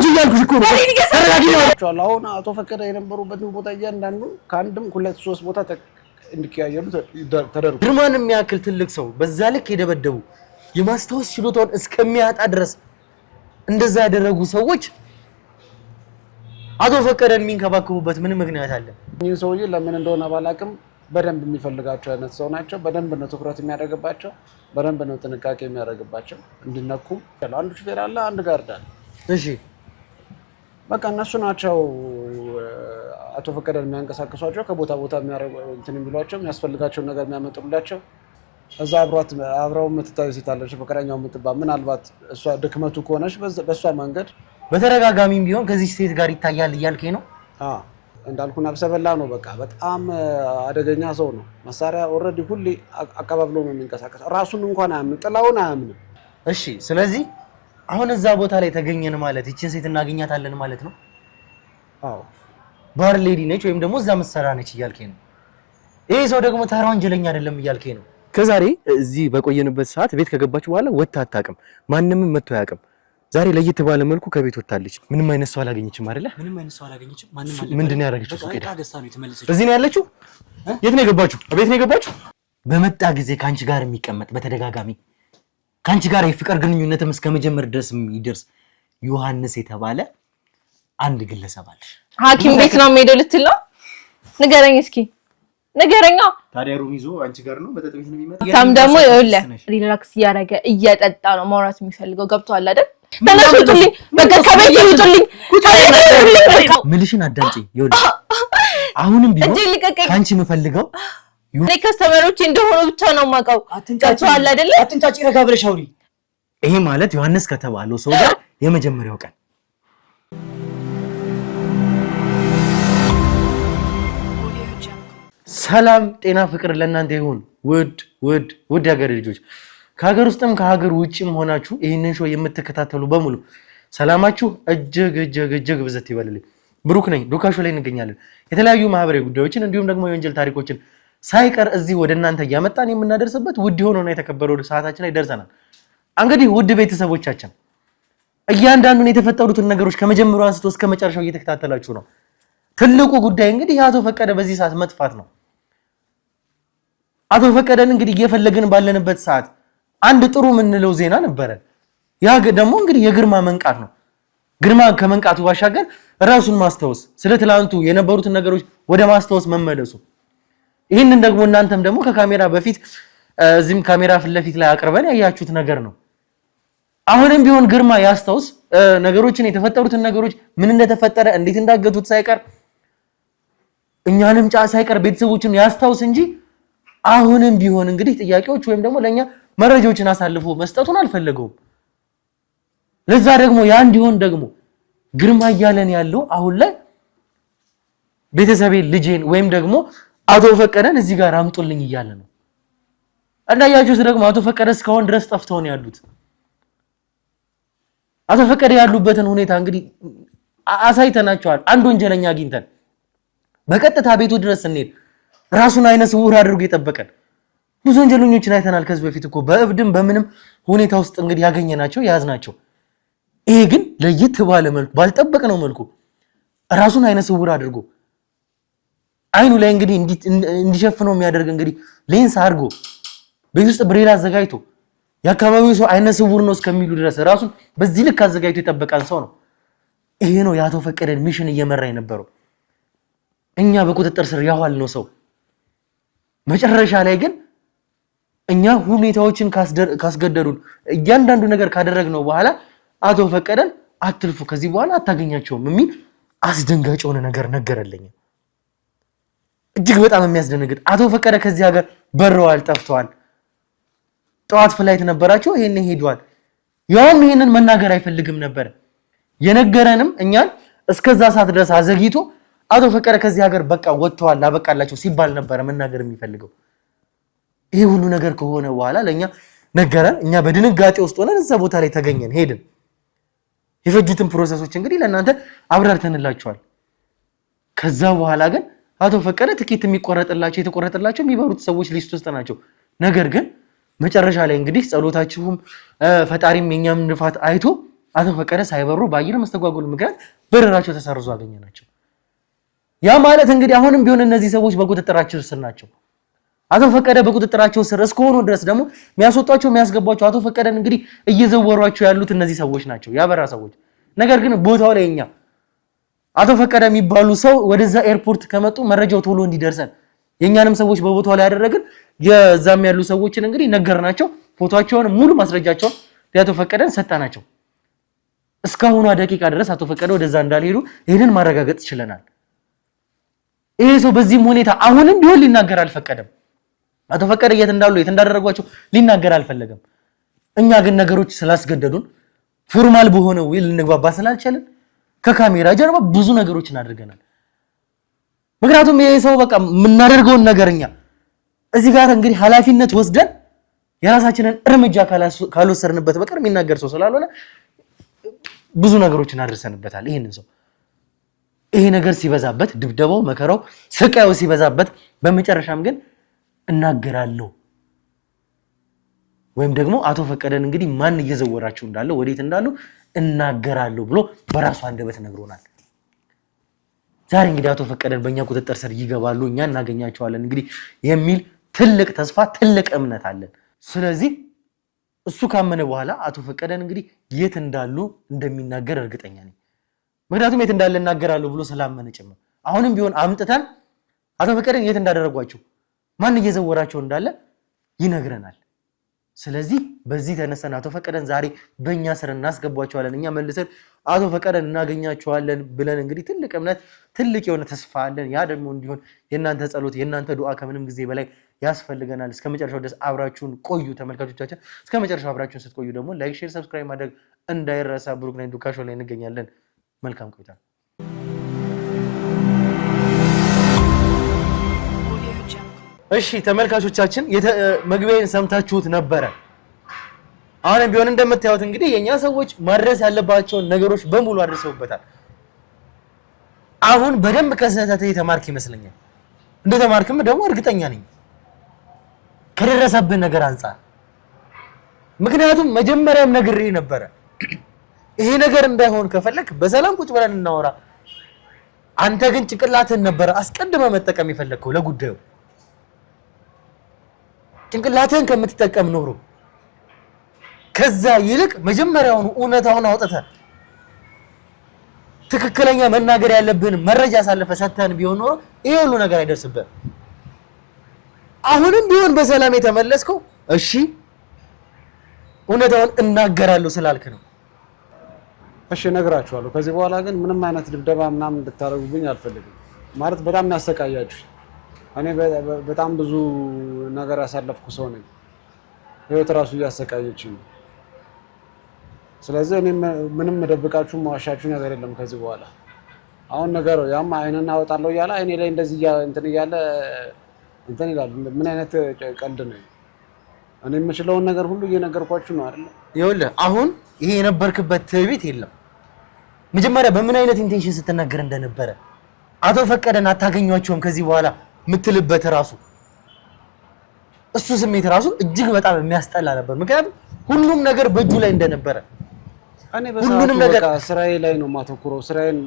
ተረጋጊ እያልኩሽ እኮ ነው ተረጋጊ ነው አሁን አቶ ፈቀደ የነበሩበት ቦታ እያንዳንዱ ከአንድም ሁለት ሶስት ቦታ እንዲቀያየሩ ተደርጎ ግርማን የሚያክል ትልቅ ሰው በዛ ልክ የደበደቡ የማስታወስ ችሎታውን እስከሚያጣ ድረስ እንደዛ ያደረጉ ሰዎች አቶ ፈቀደን የሚንከባከቡበት ምን ምክንያት አለ? ይህ ሰውዬ ለምን እንደሆነ ባላቅም በደንብ የሚፈልጋቸው አይነት ሰው ናቸው። በደንብ ነው ትኩረት የሚያደርግባቸው፣ በደንብ ነው ጥንቃቄ የሚያደርግባቸው። እንዲነኩም አንዱ ሹፌር አለ፣ አንድ ጋርድ አለ። እሺ በቃ እነሱ ናቸው አቶ ፈቀደን የሚያንቀሳቅሷቸው፣ ከቦታ ቦታ እንትን የሚሏቸው፣ የሚያስፈልጋቸውን ነገር የሚያመጡላቸው። እዛ አብረው የምትታዩ ሴት አለች ፍቅረኛው የምትባል ምናልባት እሷ ድክመቱ ከሆነች በእሷ መንገድ በተደጋጋሚም ቢሆን ከዚህ ሴት ጋር ይታያል እያልከኝ ነው? እንዳልኩ ነፍሰ በላ ነው። በቃ በጣም አደገኛ ሰው ነው። መሳሪያ ኦልሬዲ ሁሌ አቀባብሎ ነው የሚንቀሳቀስ። ራሱን እንኳን አያምንም፣ ጥላውን አያምንም። እሺ ስለዚህ አሁን እዛ ቦታ ላይ ተገኘን ማለት ይችን ሴት እናገኛታለን ማለት ነው? አዎ ባር ሌዲ ነች ወይም ደግሞ እዛ መሰራ ነች እያልከኝ ነው? ይሄ ሰው ደግሞ ተራ ወንጀለኛ አይደለም እያልከኝ ነው? ከዛሬ እዚህ በቆየንበት ሰዓት ቤት ከገባች በኋላ ወጥታ አታውቅም። ማንንም መጥቶ አያውቅም። ዛሬ ለየት ባለ መልኩ ከቤት ወጣለች። ምንም አይነት ሰው አላገኘችም አይደለ? ምንም አይነት ሰው አላገኘችም። ማንንም ምንድን ነው ያደረገችው? በቃ ገዝታ ነው የተመለሰችው። እዚህ ነው ያለችው? የት ነው የገባችው? ቤት ነው የገባችው? በመጣ ጊዜ ካንቺ ጋር የሚቀመጥ በተደጋጋሚ ካንቺ ጋር የፍቅር ግንኙነትም እስከመጀመር ድረስ የሚደርስ ዮሐንስ የተባለ አንድ ግለሰብ አለሽ። ሐኪም ቤት ነው የምሄደው ልትል ነው? ንገረኝ እስኪ ንገረኛ። ታዲያ ሩም ይዞ አንቺ ጋር ነው መጠጥ ቤት ነው የሚመጣው? ታም ደግሞ ይኸውልህ ሪላክስ እያደረገ እየጠጣ ነው ማውራት የሚፈልገው። ገብቶሃል አይደል? ተነሱልኝ፣ በቃ ከቤት ይውጡልኝ። ምልሽን አዳምጪኝ። ይኸውልሽ አሁንም ቢሆን ካንቺ የምፈልገው እኔ ከስተመሮቼ እንደሆኑ ብቻ ነው የማውቀው። ገብቶሃል አይደል? አትንጫጭ፣ ረጋ ብለሽ አውሪ። ይሄ ማለት ዮሐንስ ከተባለው ሰው ጋር የመጀመሪያው ቀን ሰላም ጤና ፍቅር ለእናንተ ይሁን። ውድ ሀገር ልጆች ከሀገር ውስጥም ከሀገር ውጭም ሆናችሁ ይህንን ሾው የምትከታተሉ በሙሉ ሰላማችሁ እጅግ ብዘት ይበልልኝ። ብሩክ ነኝ። ዱካ ሾው ላይ እንገኛለን። የተለያዩ ማህበራዊ ጉዳዮችን እንዲሁም ደግሞ የወንጀል ታሪኮችን ሳይቀር እዚህ ወደ እናንተ እያመጣን የምናደርስበት ውድ የሆነውና የተከበረው ሰዓታችን ላይ ደርሰናል። እንግዲህ ውድ ቤተሰቦቻችን እያንዳንዱን የተፈጠሩትን ነገሮች ከመጀመሪያው አንስቶ እስከ መጨረሻው እየተከታተላችሁ ነው። ትልቁ ጉዳይ እንግዲህ የአቶ ፈቀደ በዚህ ሰዓት መጥፋት ነው። አቶ ፈቀደን እንግዲህ እየፈለግን ባለንበት ሰዓት አንድ ጥሩ የምንለው ዜና ነበረ። ያ ደግሞ እንግዲህ የግርማ መንቃት ነው። ግርማ ከመንቃቱ ባሻገር ራሱን ማስታወስ፣ ስለ ትላንቱ የነበሩትን ነገሮች ወደ ማስታወስ መመለሱ። ይህንን ደግሞ እናንተም ደግሞ ከካሜራ በፊት እዚህም ካሜራ ፊት ለፊት ላይ አቅርበን ያያችሁት ነገር ነው። አሁንም ቢሆን ግርማ ያስታውስ፣ ነገሮችን የተፈጠሩትን ነገሮች ምን እንደተፈጠረ እንዴት እንዳገቱት ሳይቀር እኛንም ሳይቀር ቤተሰቦችን ያስታውስ እንጂ አሁንም ቢሆን እንግዲህ ጥያቄዎች ወይም ደግሞ ለኛ መረጃዎችን አሳልፎ መስጠቱን አልፈለገውም። ለዛ ደግሞ ያ እንዲሆን ደግሞ ግርማ እያለን ያለው አሁን ላይ ቤተሰቤን ልጄን ወይም ደግሞ አቶ ፈቀደን እዚህ ጋር አምጡልኝ እያለ ነው። እንዳያችሁት ደግሞ አቶ ፈቀደ እስካሁን ድረስ ጠፍተው ነው ያሉት። አቶ ፈቀደ ያሉበትን ሁኔታ እንግዲህ አሳይተናቸዋል። አንድ ወንጀለኛ አግኝተን በቀጥታ ቤቱ ድረስ ስንሄድ ራሱን አይነ ስውር አድርጎ የጠበቀን ብዙ ወንጀለኞችን አይተናል። ከዚህ በፊት እኮ በእብድም በምንም ሁኔታ ውስጥ እንግዲህ ያገኘናቸው ያዝናቸው። ይሄ ግን ለየት ባለ መልኩ ባልጠበቅነው መልኩ ራሱን አይነ ስውር አድርጎ አይኑ ላይ እንግዲህ እንዲሸፍነው የሚያደርግ እንግዲህ ሌንስ አድርጎ ቤት ውስጥ ብሬል አዘጋጅቶ የአካባቢው ሰው አይነ ስውር ነው እስከሚሉ ድረስ ራሱን በዚህ ልክ አዘጋጅቶ የጠበቀን ሰው ነው። ይሄ ነው የአቶ ፈቀደን ሚሽን እየመራ የነበረው። እኛ በቁጥጥር ስር ያዋልነው ሰው መጨረሻ ላይ ግን እኛ ሁኔታዎችን ካስገደዱን እያንዳንዱ ነገር ካደረግነው በኋላ አቶ ፈቀደን አትልፉ፣ ከዚህ በኋላ አታገኛቸውም የሚል አስደንጋጭ የሆነ ነገር ነገረልኝ። እጅግ በጣም የሚያስደነግጥ። አቶ ፈቀደ ከዚህ ሀገር በረዋል፣ ጠፍተዋል። ጠዋት ፍላይት ነበራቸው፣ ይሄን ሄዷል። ያውም ይሄንን መናገር አይፈልግም ነበር። የነገረንም እኛን እስከዛ ሰዓት ድረስ አዘግይቶ አቶ ፈቀደ ከዚህ ሀገር በቃ ወጥተዋል አበቃላቸው ሲባል ነበር መናገር የሚፈልገው። ይሄ ሁሉ ነገር ከሆነ በኋላ ለኛ ነገረን። እኛ በድንጋጤ ውስጥ ሆነን እዛ ቦታ ላይ ተገኘን፣ ሄድን። የፈጁትን ፕሮሰሶች እንግዲህ ለእናንተ አብራርተንላችኋል። ከዛ በኋላ ግን አቶ ፈቀደ ትኬት የተቆረጠላቸው የሚበሩት ሰዎች ሊስት ውስጥ ናቸው። ነገር ግን መጨረሻ ላይ እንግዲህ ጸሎታችሁም ፈጣሪም የኛም ንፋት አይቶ አቶ ፈቀደ ሳይበሩ በአየር መስተጓጎል ምክንያት በረራቸው ተሰርዞ አገኘናቸው። ያ ማለት እንግዲህ አሁንም ቢሆን እነዚህ ሰዎች በቁጥጥራቸው ስር ናቸው። አቶ ፈቀደ በቁጥጥራቸው ስር እስከሆኑ ድረስ ደግሞ የሚያስወጧቸው የሚያስገቧቸው አቶ ፈቀደን እንግዲህ እየዘወሯቸው ያሉት እነዚህ ሰዎች ናቸው፣ ያበራ ሰዎች። ነገር ግን ቦታው ላይ እኛ አቶ ፈቀደ የሚባሉ ሰው ወደዛ ኤርፖርት ከመጡ መረጃው ቶሎ እንዲደርሰን የኛንም ሰዎች በቦታው ላይ ያደረግን የዛም ያሉ ሰዎችን እንግዲህ ነገርናቸው። ፎቶአቸውን ሙሉ ማስረጃቸውን ለአቶ ፈቀደን ሰጣናቸው። እስካሁኗ ደቂቃ ድረስ አቶ ፈቀደ ወደዛ እንዳልሄዱ ይሄንን ማረጋገጥ ይችላል። ይሄ ሰው በዚህም ሁኔታ አሁንም ቢሆን ሊናገር አልፈቀደም። አቶ ፈቀደ የት እንዳሉ የት እንዳደረጓቸው ሊናገር አልፈለገም። እኛ ግን ነገሮች ስላስገደዱን ፎርማል በሆነ ዊል እንግባባ ስላልቻለን ከካሜራ ጀርባ ብዙ ነገሮችን አድርገናል። ምክንያቱም ይሄ ሰው በቃ የምናደርገውን ነገርኛ እዚህ ጋር እንግዲህ ኃላፊነት ወስደን የራሳችንን እርምጃ ካልወሰድንበት በቀር የሚናገር ሰው ስላልሆነ ብዙ ነገሮችን አድርሰንበታል። ይሄንን ሰው ይሄ ነገር ሲበዛበት ድብደባው፣ መከራው፣ ስቃዩ ሲበዛበት በመጨረሻም ግን እናገራለሁ ወይም ደግሞ አቶ ፈቀደን እንግዲህ ማን እየዘወራቸው እንዳለ ወዴት እንዳሉ እናገራለሁ ብሎ በራሱ አንደበት ነግሮናል። ዛሬ እንግዲህ አቶ ፈቀደን በእኛ ቁጥጥር ስር ይገባሉ፣ እኛ እናገኛቸዋለን እንግዲህ የሚል ትልቅ ተስፋ ትልቅ እምነት አለን። ስለዚህ እሱ ካመነ በኋላ አቶ ፈቀደን እንግዲህ የት እንዳሉ እንደሚናገር እርግጠኛ ነኝ። ምክንያቱም የት እንዳለ እናገራለሁ ብሎ ስላመነ ጭምር አሁንም ቢሆን አምጥተን አቶ ፈቀደን የት እንዳደረጓቸው ማን እየዘወራቸው እንዳለ ይነግረናል። ስለዚህ በዚህ ተነስተን አቶ ፈቀደን ዛሬ በእኛ ስር እናስገቧቸዋለን፣ እኛ መልሰን አቶ ፈቀደን እናገኛቸዋለን ብለን እንግዲህ ትልቅ እምነት ትልቅ የሆነ ተስፋ አለን። ያ ደግሞ እንዲሆን የእናንተ ጸሎት የእናንተ ዱዓ ከምንም ጊዜ በላይ ያስፈልገናል። እስከ መጨረሻው ድረስ አብራችሁን ቆዩ ተመልካቾቻችን። እስከ መጨረሻው አብራችሁን ስትቆዩ ደግሞ ላይክ፣ ሼር፣ ሰብስክራይብ ማድረግ እንዳይረሳ። ብሩክ ነኝ፣ ዱካ ሾው ላይ እንገኛለን። መልካም ቆይታ። እሺ ተመልካቾቻችን መግቢያውን ሰምታችሁት ነበረ። አሁንም ቢሆን እንደምታዩት እንግዲህ የኛ ሰዎች ማድረስ ያለባቸውን ነገሮች በሙሉ አድርሰውበታል። አሁን በደንብ ከስህተት የተማርክ ይመስለኛል። እንደተማርክም ደግሞ እርግጠኛ ነኝ ከደረሰብን ነገር አንፃር። ምክንያቱም መጀመሪያም ነግሬህ ነበረ ይሄ ነገር እንዳይሆን ከፈለክ በሰላም ቁጭ ብለን እናወራ። አንተ ግን ጭንቅላትህን ነበረ አስቀድመ መጠቀም የፈለግከው ለጉዳዩ። ጭንቅላትህን ከምትጠቀም ኖሮ ከዛ ይልቅ መጀመሪያውኑ እውነታውን አውጥተህ ትክክለኛ መናገር ያለብን መረጃ አሳልፈህ ሰጥተን ቢሆን ኖሮ ይሄ ሁሉ ነገር አይደርስብህ። አሁንም ቢሆን በሰላም የተመለስከው እሺ እውነታውን እናገራለሁ ስላልክ ነው። እሺ እነግራችኋለሁ። ከዚህ በኋላ ግን ምንም አይነት ድብደባ ምናምን እንድታደርጉብኝ አልፈልግም። ማለት በጣም ያሰቃያችሁ። እኔ በጣም ብዙ ነገር ያሳለፍኩ ሰው ነኝ። ህይወት ራሱ እያሰቃየችኝ ነው። ስለዚህ እኔ ምንም መደብቃችሁ መዋሻችሁ ነገር የለም ከዚህ በኋላ። አሁን ነገር ያም አይነና አወጣለሁ እያለ አይኔ ላይ እንደዚህ እንትን እያለ እንትን ይላል። ምን አይነት ቀልድ ነው? እኔ የምችለውን ነገር ሁሉ እየነገርኳችሁ ነው አይደል? ይኸውልህ አሁን ይሄ የነበርክበት ትዕቢት የለም። መጀመሪያ በምን አይነት ኢንቴንሽን ስትናገር እንደነበረ አቶ ፈቀደን አታገኟቸውም ከዚህ በኋላ ምትልበት ራሱ እሱ ስሜት ራሱ እጅግ በጣም የሚያስጠላ ነበር። ምክንያቱም ሁሉም ነገር በእጁ ላይ እንደነበረ እኔ በሁሉም ነገር ስራዬ ላይ ነው ማተኩረው። ስራዬን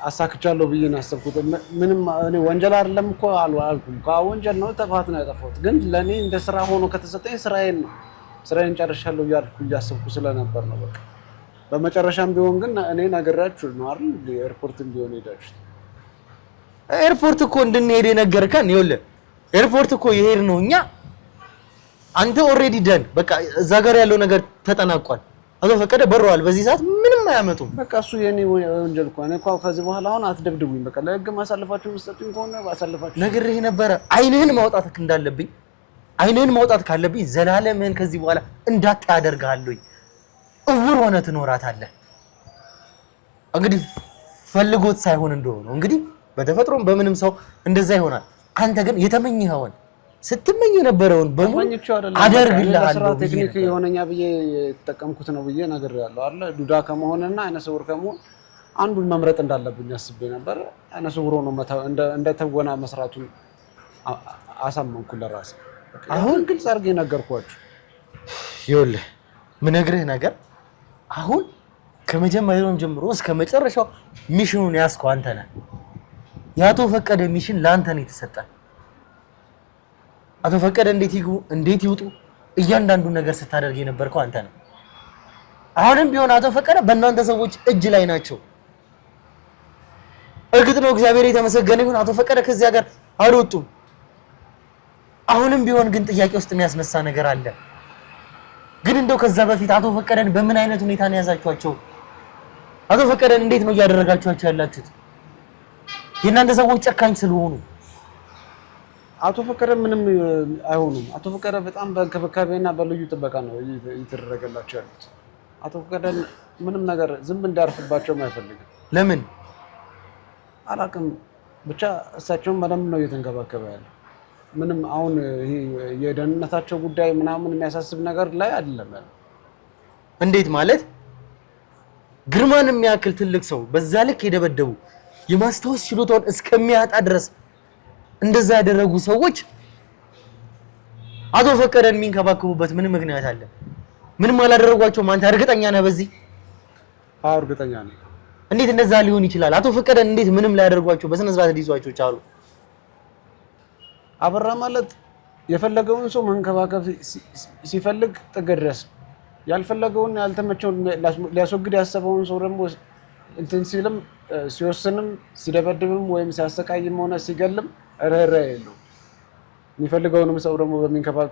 አሳክቻለሁ ብዬ ነው ያሰብኩት። ምንም እኔ ወንጀል አይደለም እኮ አልኩም። ወንጀል ነው፣ ጥፋት ነው ያጠፋሁት። ግን ለኔ እንደ ስራ ሆኖ ከተሰጠኝ ስራዬን ነው ስራዬን ጨርሻለሁ እያልኩ እያሰብኩ ስለነበር ነው። በቃ በመጨረሻም ቢሆን ግን እኔ ነግራችሁ ነው አይደል? ኤርፖርትም ቢሆን ሄዳችሁ ኤርፖርት እኮ እንድንሄድ የነገርከን ይኸውልህ ኤርፖርት እኮ የሄድ ነው እኛ አንተ ኦልሬዲ ደን በቃ እዛ ጋር ያለው ነገር ተጠናቋል። አቶ ፈቀደ በረዋል። በዚህ ሰዓት ምንም አያመጡም። በቃ እሱ የኔ ወንጀል እኮ እኔ እኮ ከዚህ በኋላ አሁን አትደብድቡኝ። በቃ ለህግ ማሳለፋችሁ መስጠቱኝ ከሆነ ባሳለፋችሁ ነግሬህ ነበረ። አይንህን ማውጣት እንዳለብኝ አይንህን ማውጣት ካለብኝ ዘላለምህን ከዚህ በኋላ እንዳታደርጋለሁ። እውር ሆነ ትኖራታለህ። እንግዲህ ፈልጎት ሳይሆን እንደሆነ እንግዲህ በተፈጥሮም በምንም ሰው እንደዛ ይሆናል። አንተ ግን የተመኘኸውን ስትመኝ የነበረውን በሙሉ አደርግልሃለሁ። ቴክኒክ የሆነኛ ብዬ የተጠቀምኩት ነው ብዬ ነግሬሃለሁ አይደል? ዱዳ ከመሆንና አይነ ስውር ከመሆን አንዱን መምረጥ እንዳለብኝ አስቤ ነበር። አይነ ስውር ሆኖ እንደ ተወና መስራቱን አሳመንኩ ለራሴ። አሁን ግልጽ አድርጌ ነገርኳችሁ። ይኸውልህ ምነግርህ ነገር አሁን ከመጀመሪያው ጀምሮ እስከ መጨረሻው ሚሽኑን ያስከው አንተ ነህ። የአቶ ፈቀደ ሚሽን ለአንተ ነው የተሰጠ። አቶ ፈቀደ እንዴት ይውጡ እያንዳንዱን ነገር ስታደርግ የነበርከው አንተ ነህ። አሁንም ቢሆን አቶ ፈቀደ በእናንተ ሰዎች እጅ ላይ ናቸው። እርግጥ ነው እግዚአብሔር የተመሰገነ ይሁን አቶ ፈቀደ ከዚያ ጋር አልወጡም። አሁንም ቢሆን ግን ጥያቄ ውስጥ የሚያስነሳ ነገር አለ። ግን እንደው ከዛ በፊት አቶ ፈቀደን በምን አይነት ሁኔታ ነው ያዛችኋቸው? አቶ ፈቀደን እንዴት ነው እያደረጋችኋቸው ያላችሁት? የእናንተ ሰዎች ጨካኝ ስለሆኑ አቶ ፈቀደ ምንም አይሆኑም። አቶ ፈቀደ በጣም በእንክብካቤና በልዩ ጥበቃ ነው እየተደረገላቸው ያሉት። አቶ ፈቀደ ምንም ነገር ዝም እንዲያርፍባቸው አይፈልግም። ለምን አላውቅም፣ ብቻ እሳቸውን በደንብ ነው እየተንከባከበ ያለው። ምንም አሁን ይሄ የደህንነታቸው ጉዳይ ምናምን የሚያሳስብ ነገር ላይ አይደለም ያለው። እንዴት ማለት? ግርማን የሚያክል ትልቅ ሰው በዛ ልክ የደበደቡ የማስታወስ ችሎታውን እስከሚያጣ ድረስ እንደዛ ያደረጉ ሰዎች አቶ ፈቀደን የሚንከባከቡበት ምን ምክንያት አለ? ምንም አላደረጓቸውም። አንተ እርግጠኛ ነህ በዚህ? አዎ እርግጠኛ ነኝ። እንዴት እንደዛ ሊሆን ይችላል? አቶ ፈቀደን እንዴት ምንም ላያደርጓቸው በስነ ስርዓት ሊይዟቸው ቻሉ? አበራ ማለት የፈለገውን ሰው መንከባከብ ሲፈልግ ጥግ ድረስ፣ ያልፈለገውን ያልተመቸውን ሊያስወግድ ያሰበውን ሰው ደግሞ እንትን ሲልም ሲወስንም ሲደበድብም ወይም ሲያሰቃይም ሆነ ሲገልም ርህራሄ የለውም። የሚፈልገውንም ሰው ደግሞ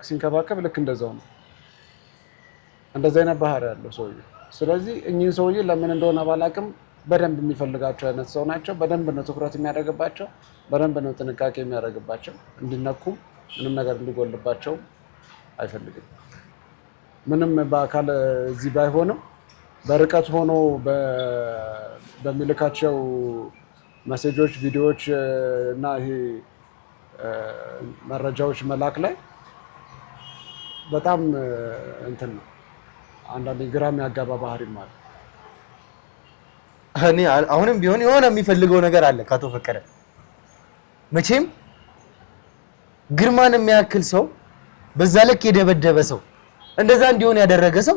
ሲንከባከብ ልክ እንደዛው ነው። እንደዛ አይነት ባህሪ ያለው ሰውዬ። ስለዚህ እኚህን ሰውዬ ለምን እንደሆነ ባላቅም በደንብ የሚፈልጋቸው አይነት ሰው ናቸው። በደንብ ነው ትኩረት የሚያደርግባቸው፣ በደንብ ነው ጥንቃቄ የሚያደርግባቸው። እንዲነኩም ምንም ነገር እንዲጎልባቸው አይፈልግም። ምንም በአካል እዚህ ባይሆንም በርቀት ሆኖ በሚልካቸው መሴጆች፣ ቪዲዮዎች እና ይሄ መረጃዎች መላክ ላይ በጣም እንትን ነው። አንዳንዴ ግራ የሚያጋባ ባህሪም አለ። እኔ አሁንም ቢሆን የሆነ የሚፈልገው ነገር አለ ከአቶ ፈቀደ። መቼም ግርማን የሚያክል ሰው በዛ ልክ የደበደበ ሰው እንደዛ እንዲሆን ያደረገ ሰው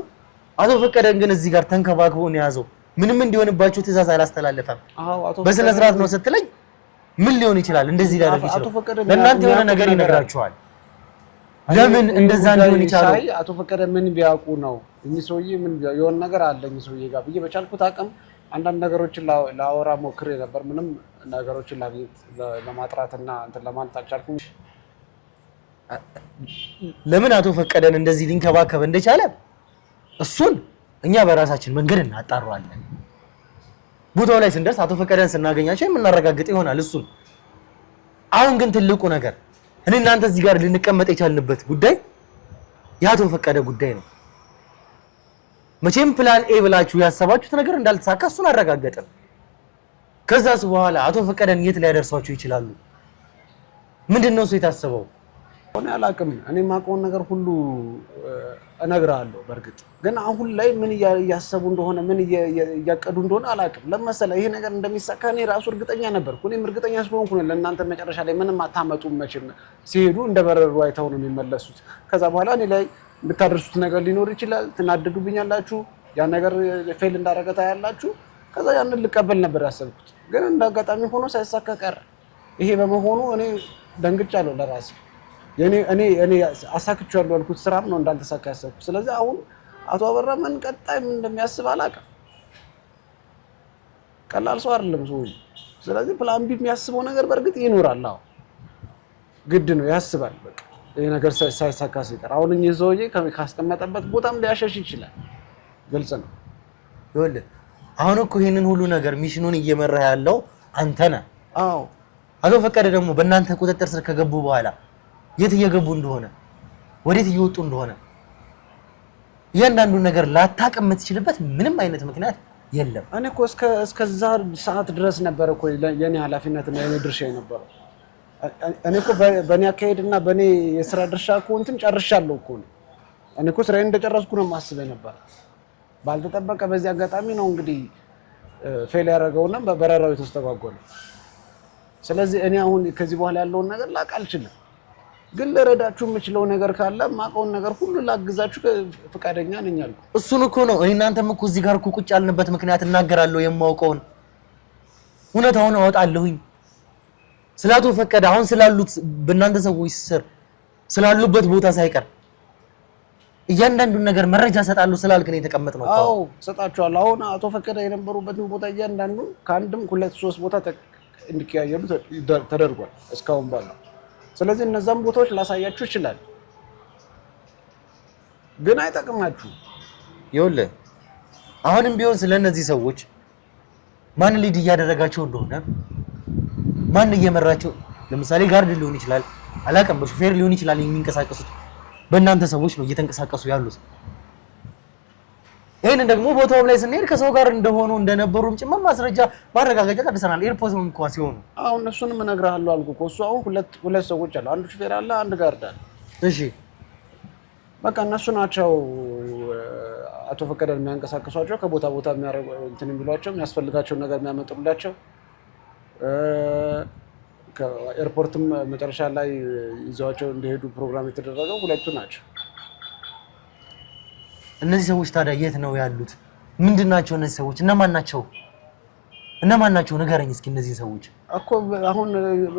አቶ ፈቀደን ግን እዚህ ጋር ተንከባክቦ ነው የያዘው። ምንም እንዲሆንባቸው ትእዛዝ አላስተላለፈም። በስነ ስርዓት ነው ስትለኝ ምን ሊሆን ይችላል? እንደዚህ ሊያደርግ ይችላል። ለእናንተ የሆነ ነገር ይነግራችኋል። ለምን እንደዛ እንዲሆን ይቻላል? አቶ ፈቀደ ምን ቢያውቁ ነው እኚህ ሰውዬ ምን የሆነ ነገር አለ እኚህ ሰውዬ ጋር ብዬ በቻልኩት አቅም አንዳንድ ነገሮችን ላወራ ሞክሬ ነበር። ምንም ነገሮችን ለማጥራትና እንትን ለማለት አልቻልኩም። ለምን አቶ ፈቀደን እንደዚህ ሊንከባከብ እንደቻለ እሱን እኛ በራሳችን መንገድ እናጣራዋለን። ቦታው ላይ ስንደርስ አቶ ፈቀደን ስናገኛቸው የምናረጋግጥ ይሆናል እሱን። አሁን ግን ትልቁ ነገር እኔ እናንተ እዚህ ጋር ልንቀመጥ የቻልንበት ጉዳይ የአቶ ፈቀደ ጉዳይ ነው። መቼም ፕላን ኤ ብላችሁ ያሰባችሁት ነገር እንዳልተሳካ እሱን አረጋገጥን። ከዛስ በኋላ አቶ ፈቀደን የት ሊያደርሷቸው ይችላሉ? ምንድነው እሱ የታሰበው? እኔ አላውቅም። እኔ የማውቀውን ነገር ሁሉ እነግርሃለሁ። በእርግጥ ግን አሁን ላይ ምን እያሰቡ እንደሆነ ምን እያቀዱ እንደሆነ አላውቅም። ለመሰለህ ይሄ ነገር እንደሚሳካ እኔ ራሱ እርግጠኛ ነበርኩ። እኔም እርግጠኛ ስለሆንኩ ነው ለእናንተ መጨረሻ ላይ ምንም አታመጡም መቼም ሲሄዱ እንደበረሩ አይተው ነው የሚመለሱት። ከዛ በኋላ እኔ ላይ የምታደርሱት ነገር ሊኖር ይችላል። ትናደዱብኛላችሁ። ያ ነገር ፌል እንዳደረገ ታያላችሁ። ከዛ ያንን ልቀበል ነበር ያሰብኩት። ግን እንዳጋጣሚ ሆኖ ሳይሳካ ቀረ። ይሄ በመሆኑ እኔ ደንግጫለሁ ለራሴ። እኔ አሳክቼዋለሁ ያልኩት ስራም ነው እንዳልተሳካ ያሰብኩት። ስለዚህ አሁን አቶ አበራ ምን ቀጣይ ምን እንደሚያስብ አላውቅም። ቀላል ሰው አይደለም ሰው። ስለዚህ ፕላን ቢ የሚያስበው ነገር በእርግጥ ይኖራል። አዎ ግድ ነው ያስባል። በቃ ይሄ ነገር ሳይሳካ ሲቀር አሁን እኚህ ሰውዬ ካስቀመጠበት ቦታም ሊያሸሽ ይችላል። ግልጽ ነው። ይኸውልህ አሁን እኮ ይሄንን ሁሉ ነገር ሚሽኑን እየመራ ያለው አንተ ነህ። አዎ አቶ ፈቀደ ደግሞ በእናንተ ቁጥጥር ስር ከገቡ በኋላ የት እየገቡ እንደሆነ ወዴት እየወጡ እንደሆነ እያንዳንዱን ነገር ላታውቅ የምትችልበት ምንም አይነት ምክንያት የለም። እኔ እኮ እስከዛ ሰዓት ድረስ ነበር እኮ የኔ ኃላፊነትና የኔ ድርሻ የነበረው። እኔ እኮ በእኔ አካሄድና በእኔ የስራ ድርሻ እኮ እንትን ጨርሻለሁ እኮ ነው። እኔ እኮ ስራዬን እንደጨረስኩ ነው የማስበው ነበር። ባልተጠበቀ በዚህ አጋጣሚ ነው እንግዲህ ፌል ያደረገውና በበረራው የተስተጓጎለው። ስለዚህ እኔ አሁን ከዚህ በኋላ ያለውን ነገር ላውቅ አልችልም። ግን ለረዳችሁ የምችለው ነገር ካለ ማቀውን ነገር ሁሉ ላግዛችሁ ፈቃደኛ ነኝ አልኩ። እሱን እኮ ነው እናንተም እኮ እዚህ ጋር እኮ ቁጭ ያልንበት ምክንያት እናገራለሁ። የማውቀውን እውነታውን አወጣለሁኝ። ስለ አቶ ፈቀደ አሁን ስላሉት በእናንተ ሰዎች ስር ስላሉበት ቦታ ሳይቀር እያንዳንዱን ነገር መረጃ ሰጣለሁ ስላልክ ነው የተቀመጥነው። አዎ ሰጣችኋለሁ። አሁን አቶ ፈቀደ የነበሩበትን ቦታ እያንዳንዱ ከአንድም 2-3 ቦታ እንዲቀያየሩ ተደርጓል እስካሁን ባለው። ስለዚህ እነዛም ቦታዎች ላሳያችሁ ይችላል፣ ግን አይጠቅማችሁ። ይኸውልህ አሁንም ቢሆን ስለነዚህ ሰዎች ማን ሊድ እያደረጋቸው እንደሆነ ማን እየመራቸው፣ ለምሳሌ ጋርድ ሊሆን ይችላል፣ አላውቅም፣ በሹፌር ሊሆን ይችላል የሚንቀሳቀሱት በእናንተ ሰዎች ነው እየተንቀሳቀሱ ያሉት። ይሄንን ደግሞ ቦታውም ላይ ስንሄድ ከሰው ጋር እንደሆኑ እንደነበሩም ጭምር ማስረጃ ማረጋገጫ ቀድሰናል። ኤርፖርት እንኳን ሲሆኑ አሁን እሱንም እነግርሃለሁ አልኩ እኮ። እሱ አሁን ሁለት ሰዎች አሉ፣ አንዱ ሹፌር አለ፣ አንድ ጋርድ አለ። እሺ በቃ እነሱ ናቸው አቶ ፈቀደን የሚያንቀሳቅሷቸው፣ ከቦታ ቦታ እንትን የሚሏቸው፣ የሚያስፈልጋቸውን ነገር የሚያመጡላቸው። ከኤርፖርትም መጨረሻ ላይ ይዘዋቸው እንደሄዱ ፕሮግራም የተደረገው ሁለቱ ናቸው። እነዚህ ሰዎች ታዲያ የት ነው ያሉት? ምንድን ናቸው እነዚህ ሰዎች? እነማን ናቸው? እነማን ናቸው? ንገረኝ እስኪ። እነዚህ ሰዎች እኮ አሁን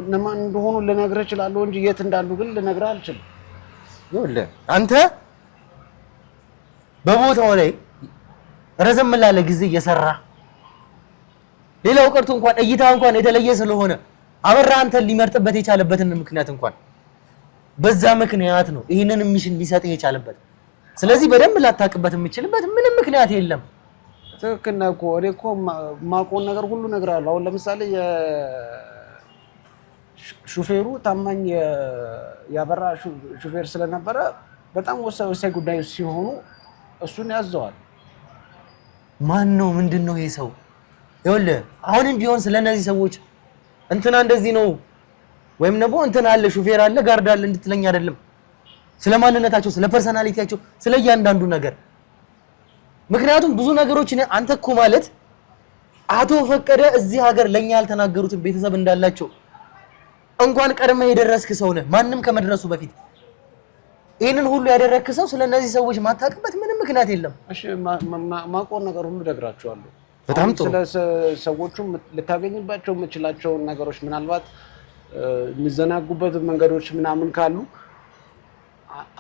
እነማን እንደሆኑ ልነግርህ እችላለሁ እንጂ የት እንዳሉ ግን ልነግርህ አልችልም። ይኸውልህ አንተ በቦታው ላይ ረዘም ላለ ጊዜ እየሰራ ሌላው ቀርቶ እንኳን እይታ እንኳን የተለየ ስለሆነ አበራ አንተን ሊመርጥበት የቻለበትን ምክንያት እንኳን በዛ ምክንያት ነው ይሄንን ሚሽን ሊሰጥ የቻለበት። ስለዚህ በደንብ ላታውቅበት የምችልበት ምንም ምክንያት የለም። ትክክል ነህ እኮ። እኔ እኮ የማውቀውን ነገር ሁሉ እነግርሃለሁ። አሁን ለምሳሌ ሹፌሩ ታማኝ ያበራ ሹፌር ስለነበረ በጣም ወሳኝ ጉዳይ ሲሆኑ እሱን ያዘዋል። ማን ነው? ምንድን ነው ይሄ ሰው? ይኸውልህ አሁንም ቢሆን ስለነዚህ ሰዎች እንትና እንደዚህ ነው ወይም ደግሞ እንትና አለ ሹፌር አለ ጋርድ አለ እንድትለኝ አይደለም። ስለ ማንነታቸው፣ ስለ ፐርሰናሊቲያቸው፣ ስለ እያንዳንዱ ነገር። ምክንያቱም ብዙ ነገሮች አንተ እኮ ማለት አቶ ፈቀደ እዚህ ሀገር ለኛ ያልተናገሩትን ቤተሰብ እንዳላቸው እንኳን ቀድመህ የደረስክ ሰው ነህ። ማንም ከመድረሱ በፊት ይህንን ሁሉ ያደረግክ ሰው ስለነዚህ ሰዎች ማታውቅበት ምንም ምክንያት የለም። እሺ ማውቀውን ነገር ሁሉ እነግራቸዋለሁ። በጣም ጥሩ። ስለ ሰዎቹ ልታገኝባቸው የምችላቸውን ነገሮች ምናልባት የሚዘናጉበት መንገዶች ምናምን ካሉ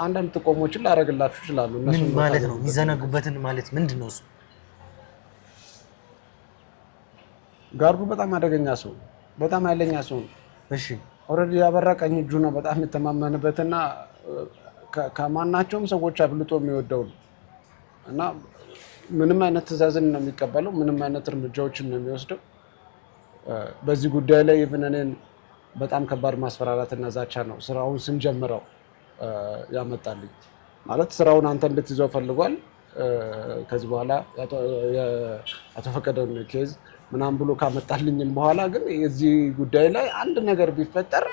አንዳንድ ጥቆሞችን ላደርግላችሁ ይችላሉ። ምን ማለት ነው የሚዘናጉበትን ማለት ምንድን ነው እሱ? ጋርዱ በጣም አደገኛ ሰው፣ በጣም ኃይለኛ ሰው ነው። እሺ ኦልሬዲ ያበራ ቀኝ እጁ ነው። በጣም የተማመንበትና ከማናቸውም ሰዎች አብልጦ የሚወደው ነው እና ምንም አይነት ትዕዛዝን ነው የሚቀበለው፣ ምንም አይነት እርምጃዎችን ነው የሚወስደው። በዚህ ጉዳይ ላይ ኢቭን እኔን በጣም ከባድ ማስፈራራትና ዛቻ ነው ስራውን ስንጀምረው ያመጣልኝ። ማለት ስራውን አንተ እንድትይዘው ፈልጓል። ከዚህ በኋላ አቶ ፈቀደን ኬዝ ምናምን ብሎ ካመጣልኝም በኋላ ግን የዚህ ጉዳይ ላይ አንድ ነገር ቢፈጠር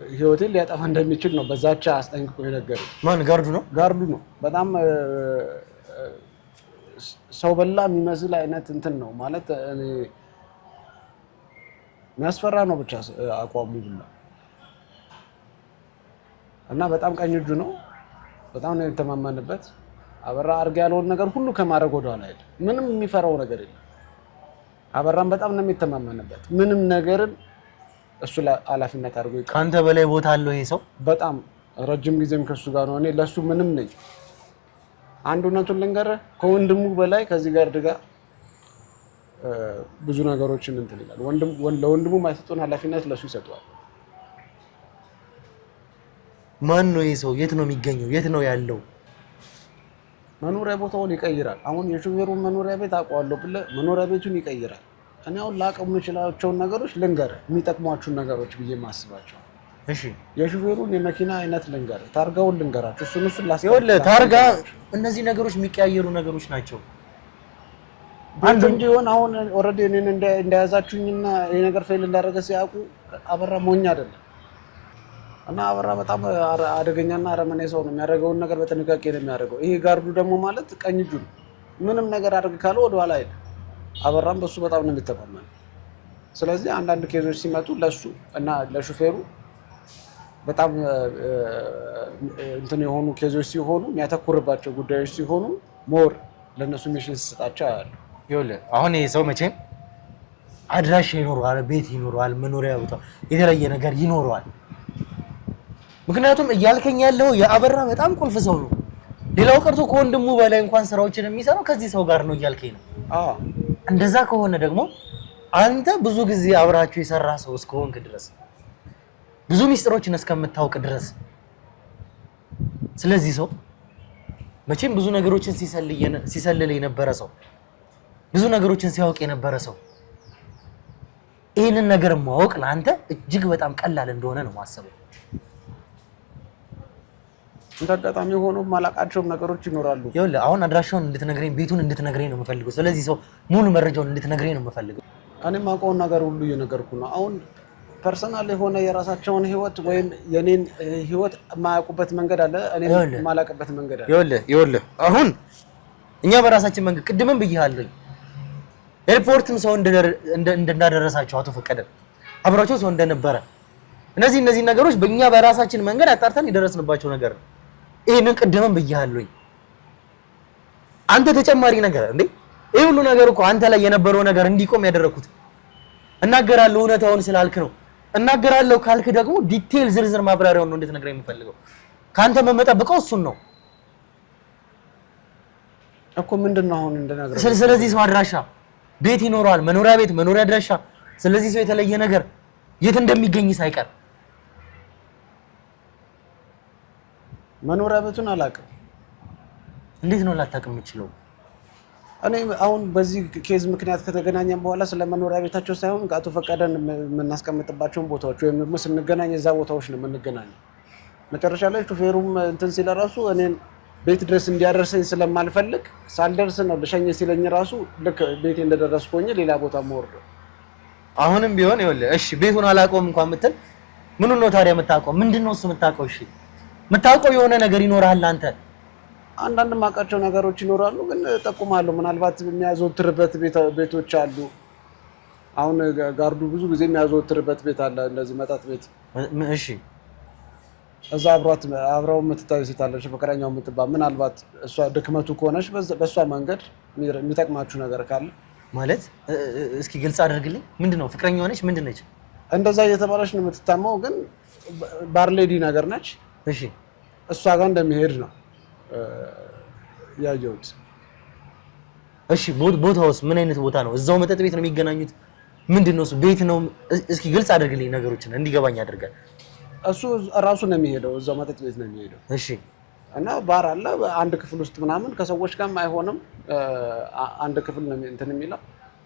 ህይወቴን ሊያጠፋ እንደሚችል ነው በዛቻ አስጠንቅቆ የነገረኝ። ማን? ጋርዱ ነው። ጋርዱ ነው። በጣም ሰው በላ የሚመስል አይነት እንትን ነው ማለት እኔ የሚያስፈራ ነው ብቻ አቋሙ ሁላ እና በጣም ቀኝ እጁ ነው። በጣም ነው የተማመንበት። አበራ አድርግ ያለውን ነገር ሁሉ ከማድረግ ወደኋላ አይደል። ምንም የሚፈራው ነገር የለም። አበራም በጣም ነው የሚተማመንበት። ምንም ነገርን እሱ ኃላፊነት አድርጎ ይቀር። ካንተ በላይ ቦታ አለው ይሄ ሰው። በጣም ረጅም ጊዜም ከሱ ጋር ነው። እኔ ለሱ ምንም ነኝ። አንድ እውነቱን ልንገርህ፣ ከወንድሙ በላይ ከዚህ ጋር ድጋ ብዙ ነገሮችን እንትን ይላል። ለወንድሙ የማይሰጠውን ኃላፊነት ለሱ ይሰጠዋል። ማን ነው ይሄ ሰው? የት ነው የሚገኘው? የት ነው ያለው? መኖሪያ ቦታውን ይቀይራል። አሁን የሹፌሩን መኖሪያ ቤት አውቀዋለሁ ብለህ መኖሪያ ቤቱን ይቀይራል። እኔ አሁን ላውቀው የምችላቸውን ነገሮች ልንገርህ፣ የሚጠቅሟችሁን ነገሮች ብዬ የማስባቸው። እሺ የሹፌሩን የመኪና አይነት ልንገርህ፣ ታርጋውን ልንገራችሁ። እሱን ይኸውልህ፣ ታርጋ እነዚህ ነገሮች የሚቀያየሩ ነገሮች ናቸው። አንድ እንዲሆን አሁን ኦልሬዲ እኔን እንደያዛችሁኝና ይሄ ነገር ፌል እንዳደረገ ሲያውቁ አበራ ሞኝ አይደለም እና አበራ በጣም አደገኛና አረመኔ ሰው ነው። የሚያደርገውን ነገር በጥንቃቄ ነው የሚያደርገው። ይሄ ጋርዱ ደግሞ ማለት ቀኝ እጁ ነው። ምንም ነገር አድርግ ካለው ወደኋላ አይደል። አበራም በሱ በጣም ነው የሚተማመነው። ስለዚህ አንዳንድ ኬዞች ሲመጡ ለሱ እና ለሹፌሩ በጣም እንትን የሆኑ ኬዞች ሲሆኑ የሚያተኩርባቸው ጉዳዮች ሲሆኑ ሞር ለእነሱ ሚሽን ሲሰጣቸው አያለሁ። ይኸውልህ አሁን ይሄ ሰው መቼም አድራሻ ይኖረዋል፣ ቤት ይኖረዋል፣ መኖሪያ ቦታ የተለየ ነገር ይኖረዋል። ምክንያቱም እያልከኝ ያለው የአበራ በጣም ቁልፍ ሰው ነው። ሌላው ቀርቶ ከወንድሙ በላይ እንኳን ስራዎችን የሚሰራው ከዚህ ሰው ጋር ነው እያልከኝ ነው። እንደዛ ከሆነ ደግሞ አንተ ብዙ ጊዜ አብራችሁ የሰራ ሰው እስከሆንክ ድረስ ብዙ ሚስጥሮችን እስከምታውቅ ድረስ ስለዚህ ሰው መቼም ብዙ ነገሮችን ሲሰልል የነበረ ሰው ብዙ ነገሮችን ሲያውቅ የነበረ ሰው ይህንን ነገር ማወቅ ለአንተ እጅግ በጣም ቀላል እንደሆነ ነው ማሰበው። እንደ አጋጣሚ ሆኖ ማላቃቸውም ነገሮች ይኖራሉ። ይኸውልህ አሁን አድራሻውን እንድትነግረኝ ቤቱን እንድትነግረኝ ነው የምፈልገው። ስለዚህ ሰው ሙሉ መረጃውን እንድትነግረኝ ነው የምፈልገው። እኔም አውቀውን ነገር ሁሉ እየነገርኩ ነው። አሁን ፐርሰናል የሆነ የራሳቸውን ህይወት ወይም የኔን ህይወት የማያውቁበት መንገድ አለ፣ እኔም የማላውቅበት መንገድ አለ። ይኸውልህ አሁን እኛ በራሳችን መንገድ ቅድምም ብዬሃለሁ፣ ኤርፖርትም ሰው እንዳደረሳቸው አቶ ፈቀደ አብራቸው ሰው እንደነበረ እነዚህ ነገሮች በእኛ በራሳችን መንገድ አጣርተን የደረስንባቸው ነገር ነው። ይሄንን ቅድምም ብዬሃለሁ። አንተ ተጨማሪ ነገር እንዴ ይሄ ሁሉ ነገር እኮ አንተ ላይ የነበረው ነገር እንዲቆም ያደረኩት እናገራለሁ እውነታውን ስላልክ ነው። እናገራለሁ ካልክ ደግሞ ዲቴል ዝርዝር ማብራሪያውን ነው እንድትነግረኝ የምፈልገው። ካንተ መመጠብቀው እሱን ነው እኮ። ምንድነው አሁን እንደነገር ስለዚህ ሰው አድራሻ ቤት ይኖረዋል፣ መኖሪያ ቤት፣ መኖሪያ አድራሻ። ስለዚህ ሰው የተለየ ነገር የት እንደሚገኝ ሳይቀር መኖሪያ ቤቱን አላውቅም። እንዴት ነው ላታውቅ የምችለው? እኔ አሁን በዚህ ኬዝ ምክንያት ከተገናኘን በኋላ ስለ መኖሪያ ቤታቸው ሳይሆን አቶ ፈቀደን የምናስቀምጥባቸውን ቦታዎች ወይም ደግሞ ስንገናኝ እዛ ቦታዎች ነው የምንገናኘው። መጨረሻ ላይ ሹፌሩም እንትን ሲለ ራሱ እኔን ቤት ድረስ እንዲያደርሰኝ ስለማልፈልግ ሳልደርስ ነው ልሸኝ ሲለኝ ራሱ ልክ ቤቴ እንደደረስኩኝ ሌላ ቦታ የምወርደው። አሁንም ቢሆን ይኸውልህ እሺ ቤቱን አላውቀውም እንኳን የምትል ምኑን ነው ታዲያ የምታውቀው? ምንድን ነው እሱ የምታውቀው? እሺ የምታውቀው የሆነ ነገር ይኖርሃል አንተ። አንዳንድ የማውቃቸው ነገሮች ይኖራሉ፣ ግን እጠቁማለሁ። ምናልባት የሚያዘወትርበት ቤቶች አሉ። አሁን ጋርዱ ብዙ ጊዜ የሚያዘወትርበት ቤት አለ፣ እንደዚህ መጠጥ ቤት። እሺ እዛ አብረው የምትታይ ሴት አለች፣ ፍቅረኛው የምትባል። ምናልባት እሷ ድክመቱ ከሆነች በእሷ መንገድ የሚጠቅማችሁ ነገር ካለ ማለት እስኪ ግልጽ አድርግልኝ። ምንድን ነው ፍቅረኛ ሆነች? ምንድን ነች? እንደዛ እየተባለች ነው የምትታማው፣ ግን ባርሌዲ ነገር ነች። እሺ እሷ ጋር እንደሚሄድ ነው ያየሁት። እሺ ቦታውስ ምን አይነት ቦታ ነው? እዛው መጠጥ ቤት ነው የሚገናኙት? ምንድን ነው እሱ? ቤት ነው? እስኪ ግልጽ አድርግልኝ፣ ነገሮችን እንዲገባኝ አድርጋል። እሱ ራሱ ነው የሚሄደው፣ እዛው መጠጥ ቤት ነው የሚሄደው። እሺ እና ባር አለ አንድ ክፍል ውስጥ ምናምን፣ ከሰዎች ጋርም አይሆንም። አንድ ክፍል ነው እንትን የሚለው።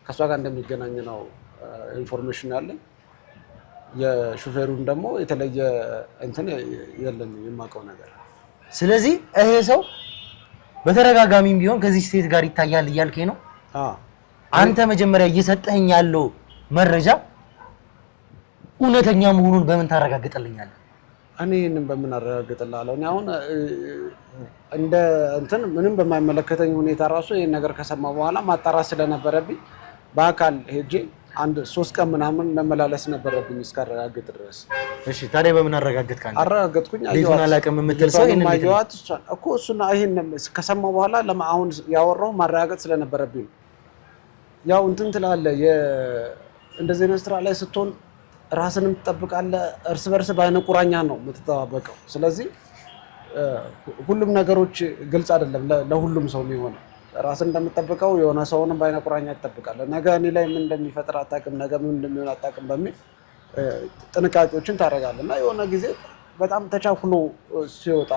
ከእሷ ጋር እንደሚገናኝ ነው ኢንፎርሜሽን ያለኝ። የሹፌሩን ደግሞ የተለየ እንትን የለኝም የማውቀው ነገር። ስለዚህ ይሄ ሰው በተደጋጋሚም ቢሆን ከዚህ ሴት ጋር ይታያል እያልከኝ ነው? አንተ መጀመሪያ እየሰጠኸኝ ያለው መረጃ እውነተኛ መሆኑን በምን ታረጋግጥልኛለህ? እኔ ይህንን በምን አረጋግጥልሃለሁ? እኔ አሁን እንደ እንትን ምንም በማይመለከተኝ ሁኔታ ራሱ ይህን ነገር ከሰማ በኋላ ማጣራት ስለነበረብኝ በአካል ሄጄ 1-3 ቀን ምናምን መመላለስ ነበረብኝ እስካረጋግጥ ድረስ። እሺ ታዲያ በምን አረጋግጥክ? አረጋግጥኩኝ። ቤቱን አላውቅም የምትል ሰው ይሄን ማየዋት እኮ እሱና ይሄን ከሰማሁ በኋላ አሁን ያወራው ማረጋገጥ ስለነበረብኝ ያው እንትን ትላለህ። እንደዚህ አይነት ስራ ላይ ስትሆን ራስንም ትጠብቃለህ። እርስ በርስ በአይነ ቁራኛ ነው የምትጠባበቀው። ስለዚህ ሁሉም ነገሮች ግልጽ አይደለም ለሁሉም ሰው የሚሆነው። ራስን እንደምትጠብቀው የሆነ ሰውንም በአይነ ቁራኛ ትጠብቃለህ። ነገ እኔ ላይ ምን እንደሚፈጥር አታውቅም፣ ነገ ምን እንደሚሆን አታውቅም በሚል ጥንቃቄዎችን ታደርጋለህ። እና የሆነ ጊዜ በጣም ተቻኩሎ ሲወጣ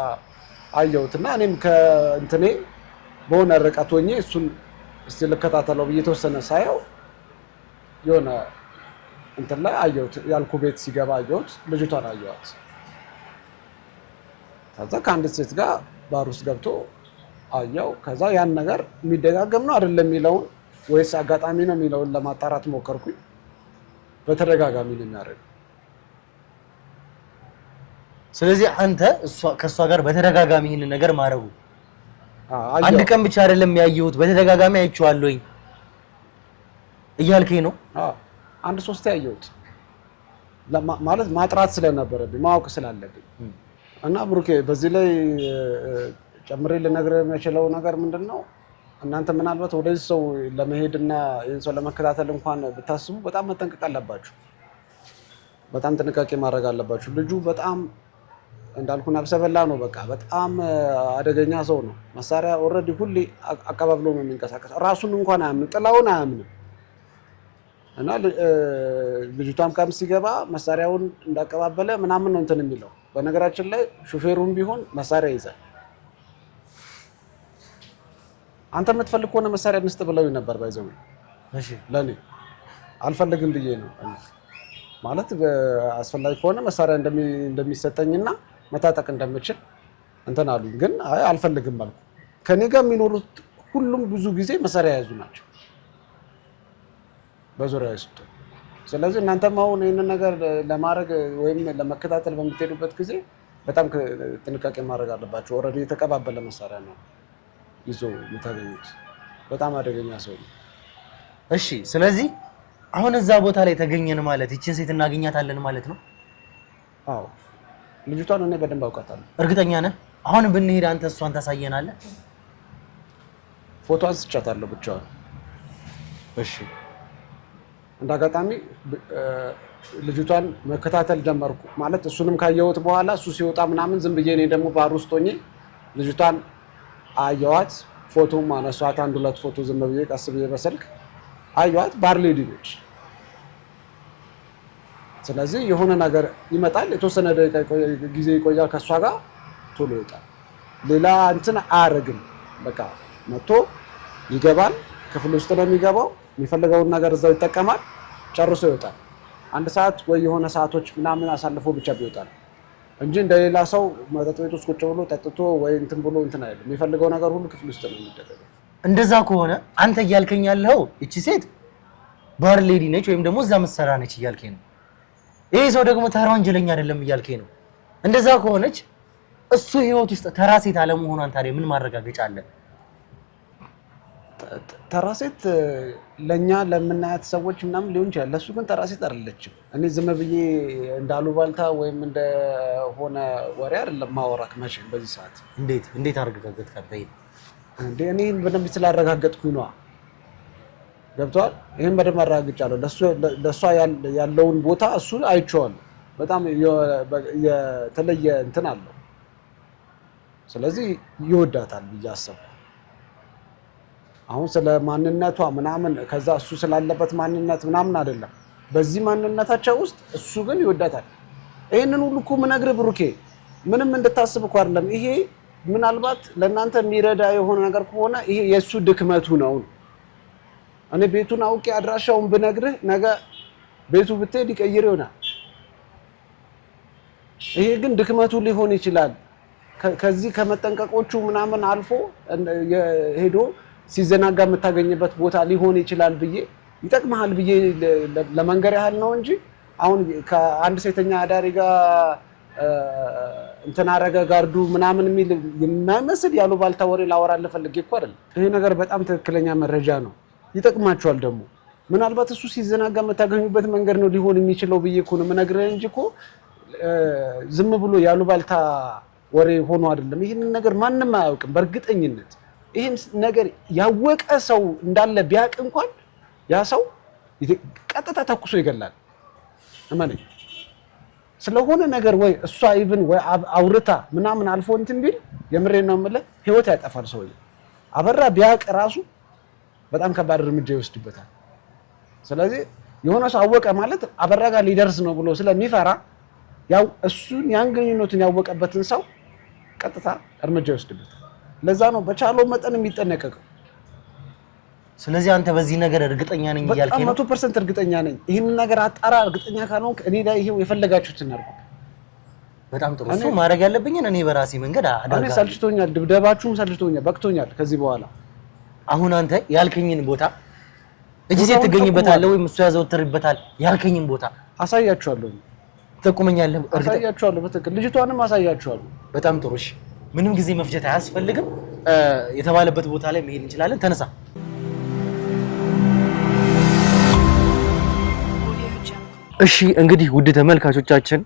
አየሁትና እኔም ከእንትኔ በሆነ ርቀት ሆኜ እሱን እስቲ ልከታተለው ብዬ የተወሰነ ሳየው የሆነ እንትን ላይ አየሁት። ያልኩ ቤት ሲገባ አየሁት። ልጅቷን አየኋት። ከዛ ከአንድ ሴት ጋር ባር ውስጥ ገብቶ አየው። ከዛ ያን ነገር የሚደጋገም ነው አይደለም የሚለውን ወይስ አጋጣሚ ነው የሚለውን ለማጣራት ሞከርኩኝ። በተደጋጋሚ ነው የሚያደርገው። ስለዚህ አንተ ከእሷ ጋር በተደጋጋሚ ይህንን ነገር ማድረጉ አንድ ቀን ብቻ አይደለም ያየሁት፣ በተደጋጋሚ አይቼዋለሁኝ እያልከኝ ነው? 1-3 ያየሁት። ማለት ማጥራት ስለነበረብኝ ማወቅ ስላለብኝ እና ብሩኬ በዚህ ላይ ጨምሬ ልነግርህ የምችለው ነገር ምንድነው እናንተ ምናልባት ወደዚህ ሰው ለመሄድና ይህን ሰው ለመከታተል እንኳን ብታስቡ በጣም መጠንቀቅ አለባችሁ። በጣም ጥንቃቄ ማድረግ አለባችሁ። ልጁ በጣም እንዳልኩ ነፍሰ በላ ነው። በቃ በጣም አደገኛ ሰው ነው። መሳሪያ ኦልሬዲ ሁሌ አቀባብሎ ነው የሚንቀሳቀሰው። ራሱን እንኳን አያምንም፣ ጥላውን አያምንም። እና ልጅቷም ካም ሲገባ መሳሪያውን እንዳቀባበለ ምናምን ነው እንትን የሚለው። በነገራችን ላይ ሹፌሩም ቢሆን መሳሪያ ይዛል። አንተ የምትፈልግ ከሆነ መሳሪያ እንስጥ ብለው ነበር ባይዘው። እሺ ለኔ አልፈልግም ብዬ ነው ማለት አስፈላጊ ከሆነ መሳሪያ እንደሚሰጠኝና መታጠቅ እንደምችል እንትን አሉኝ። ግን አይ አልፈልግም አልኩ። ከኔ ጋር የሚኖሩት ሁሉም ብዙ ጊዜ መሳሪያ ያዙ ናቸው በዙሪያ ይስጡ። ስለዚህ እናንተም አሁን ይሄንን ነገር ለማድረግ ወይም ለመከታተል በምትሄዱበት ጊዜ በጣም ጥንቃቄ ማድረግ አለባችሁ። ኦልሬዲ የተቀባበለ መሳሪያ ነው ይዞ የምታገኙት። በጣም አደገኛ ሰው ነው። እሺ ስለዚህ አሁን እዛ ቦታ ላይ ተገኘን ማለት እቺን ሴት እናገኛታለን ማለት ነው? አዎ ልጅቷን እኔ በደንብ አውቃታለሁ። እርግጠኛ ነህ? አሁን ብንሄድ አንተ እሷን ታሳየናለህ? ፎቶ አንስቻታለሁ ብቻዋን። እሺ እንዳጋጣሚ ልጅቷን መከታተል ጀመርኩ። ማለት እሱንም ካየሁት በኋላ እሱ ሲወጣ ምናምን ዝም ብዬ እኔ ደግሞ ባር ውስጥ ሆኜ ልጅቷን አየኋት። ፎቶም አነሷት። አንድ ሁለት ፎቶ ዝም ብዬ ቀስ ብዬ በስልክ አየኋት። ባር ሌዲ ነች። ስለዚህ የሆነ ነገር ይመጣል፣ የተወሰነ ደቂቃ ጊዜ ይቆያል፣ ከሷ ጋር ቶሎ ይወጣል። ሌላ እንትን አያደርግም። በቃ መጥቶ ይገባል፣ ክፍል ውስጥ ነው የሚገባው፣ የሚፈልገውን ነገር እዛው ይጠቀማል፣ ጨርሶ ይወጣል። አንድ ሰዓት ወይ የሆነ ሰዓቶች ምናምን አሳልፎ ብቻ ይወጣል እንጂ እንደሌላ ሰው መጠጥ ቤት ውስጥ ቁጭ ብሎ ጠጥቶ ወይ እንትን ብሎ እንትን አይደለም። የሚፈልገው ነገር ሁሉ ክፍል ውስጥ ነው የሚደረገው። እንደዛ ከሆነ አንተ እያልከኝ ያለው እቺ ሴት ባር ሌዲ ነች ወይም ደግሞ እዛ መሰራ ነች እያልከኝ ነው። ይሄ ሰው ደግሞ ተራ ወንጀለኛ አይደለም እያልከኝ ነው። እንደዛ ከሆነች እሱ ህይወት ውስጥ ተራ ሴት አለመሆኗን ታዲያ ምን ማረጋገጫ አለ? ተራ ሴት ለኛ ለምናያት ሰዎች ምናምን ሊሆን ይችላል። ለሱ ግን ተራ ሴት አይደለችም። እኔ ዝም ብዬ እንዳሉ ባልታ ወይም እንደሆነ ወሬ አይደለም ማወራክ መቼም በዚህ ሰዓት። እንዴት አረጋገጥክ? እንዴ እኔ በደንብ ስላረጋገጥኩኝ ነው። ገብቷል? ይሄን በደንብ አረጋግጫለሁ። ለሷ ያለውን ቦታ እሱ አይቼዋለሁ። በጣም የተለየ እንትን አለው። ስለዚህ ይወዳታል ብዬ አሰብኩ። አሁን ስለ ማንነቷ ምናምን ከዛ እሱ ስላለበት ማንነት ምናምን አይደለም። በዚህ ማንነታቸው ውስጥ እሱ ግን ይወዳታል። ይሄንን ሁሉ እኮ የምነግርህ ብሩኬ ምንም እንድታስብ እኮ አይደለም። ይሄ ምናልባት ለእናንተ የሚረዳ የሆነ ነገር ከሆነ ይሄ የእሱ ድክመቱ ነው። እኔ ቤቱን አውቄ አድራሻውን ብነግርህ ነገ ቤቱ ብትሄድ ይቀይር ይሆናል። ይሄ ግን ድክመቱ ሊሆን ይችላል። ከዚህ ከመጠንቀቆቹ ምናምን አልፎ ሄዶ ሲዘናጋ የምታገኝበት ቦታ ሊሆን ይችላል ብዬ ይጠቅምሃል ብዬ ለመንገር ያህል ነው እንጂ አሁን ከአንድ ሴተኛ አዳሪ ጋር እንትን አረገ ጋርዱ ምናምን የሚል የማይመስል ያሉ ባልታ ወሬ ላወራልህ ፈልጌ እኮ አይደለም። ይሄ ነገር በጣም ትክክለኛ መረጃ ነው። ይጠቅማችኋል ደግሞ ምናልባት እሱ ሲዘናጋ የምታገኙበት መንገድ ነው ሊሆን የሚችለው ብዬ እኮ ነው የምነግርህ እንጂ እኮ ዝም ብሎ ያሉ ባልታ ወሬ ሆኖ አይደለም። ይህንን ነገር ማንም አያውቅም በእርግጠኝነት። ይህን ነገር ያወቀ ሰው እንዳለ ቢያቅ እንኳን ያ ሰው ቀጥታ ተኩሶ ይገላል። እመነኝ። ስለሆነ ነገር ወይ እሷ ኢቭን ወይ አውርታ ምናምን አልፎ እንትን ቢል የምሬን ነው የምልህ ህይወት ያጠፋል ሰው። አበራ ቢያቅ ራሱ በጣም ከባድ እርምጃ ይወስድበታል። ስለዚህ የሆነ ሰው አወቀ ማለት አበራ ጋር ሊደርስ ነው ብሎ ስለሚፈራ ያው እሱን ያን ግንኙነቱን ያወቀበትን ሰው ቀጥታ እርምጃ ይወስድበታል። ለዛ ነው በቻለው መጠን የሚጠነቀቀው። ስለዚህ አንተ በዚህ ነገር እርግጠኛ ነኝ እያልከኝ ነው? 100% እርግጠኛ ነኝ። ይሄን ነገር አጣራ። እርግጠኛ ካልሆንክ እኔ ላይ ይሄው የፈለጋችሁትን አድርጉ። በጣም ጥሩ። እሱ ማድረግ ያለብኝን እኔ በራሴ መንገድ አደርጋለሁ። እኔ ሰልችቶኛል፣ ድብደባችሁም ሰልችቶኛል፣ በቅቶኛል። ከዚህ በኋላ አሁን አንተ ያልከኝን ቦታ እዚህ ትገኝበታለህ ወይም እሱ ያዘወትርበታል ያልከኝን ቦታ አሳያችኋለሁ። ተቆመኛለህ? አሳያችኋለሁ። በትክክል ልጅቷንም አሳያችኋለሁ። በጣም ጥሩ። እሺ፣ ምንም ጊዜ መፍጀት አያስፈልግም። የተባለበት ቦታ ላይ መሄድ እንችላለን። ተነሳ። እሺ እንግዲህ ውድ ተመልካቾቻችን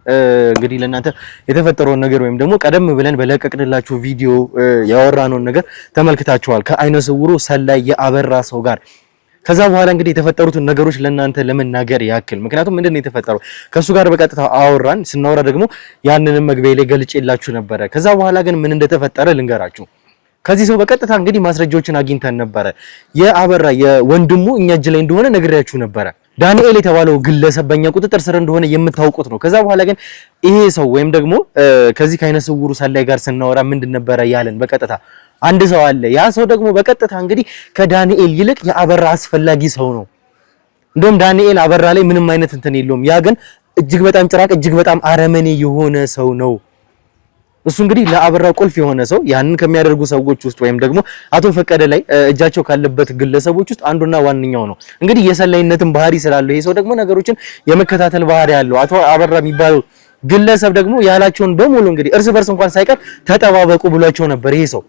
እንግዲህ ለእናንተ የተፈጠረውን ነገር ወይም ደግሞ ቀደም ብለን በለቀቅንላችሁ ቪዲዮ ያወራነውን ነገር ተመልክታችኋል። ከአይነ ስውሩ ሰላይ የአበራ ሰው ጋር ከዛ በኋላ እንግዲህ የተፈጠሩትን ነገሮች ለእናንተ ለመናገር ያክል ምክንያቱም ምንድነው የተፈጠረው ከሱ ጋር በቀጥታ አወራን። ስናወራ ደግሞ ያንንም መግቢያ ላይ ገልጬላችሁ ነበረ። ከዛ በኋላ ግን ምን እንደተፈጠረ ልንገራችሁ። ከዚህ ሰው በቀጥታ እንግዲህ ማስረጃዎችን አግኝተን ነበረ። የአበራ የወንድሙ እኛ እጅ ላይ እንደሆነ ነግሬያችሁ ነበረ። ዳንኤል የተባለው ግለሰብ በእኛ ቁጥጥር ስር እንደሆነ የምታውቁት ነው። ከዛ በኋላ ግን ይሄ ሰው ወይም ደግሞ ከዚህ ከአይነ ስውሩ ሰላይ ጋር ስናወራ ምንድን ነበረ ያለን? በቀጥታ አንድ ሰው አለ። ያ ሰው ደግሞ በቀጥታ እንግዲህ ከዳንኤል ይልቅ የአበራ አስፈላጊ ሰው ነው። እንደውም ዳንኤል አበራ ላይ ምንም አይነት እንትን የለውም። ያ ግን እጅግ በጣም ጭራቅ፣ እጅግ በጣም አረመኔ የሆነ ሰው ነው። እሱ እንግዲህ ለአበራ ቁልፍ የሆነ ሰው ያንን ከሚያደርጉ ሰዎች ውስጥ ወይም ደግሞ አቶ ፈቀደ ላይ እጃቸው ካለበት ግለሰቦች ውስጥ አንዱና ዋነኛው ነው። እንግዲህ የሰላይነትን ባህሪ ስላለው ይሄ ሰው ደግሞ ነገሮችን የመከታተል ባህሪ ያለው አቶ አበራ የሚባለው ግለሰብ ደግሞ ያላቸውን በሙሉ እንግዲህ እርስ በርስ እንኳን ሳይቀር ተጠባበቁ ብሏቸው ነበር። ይሄ ሰው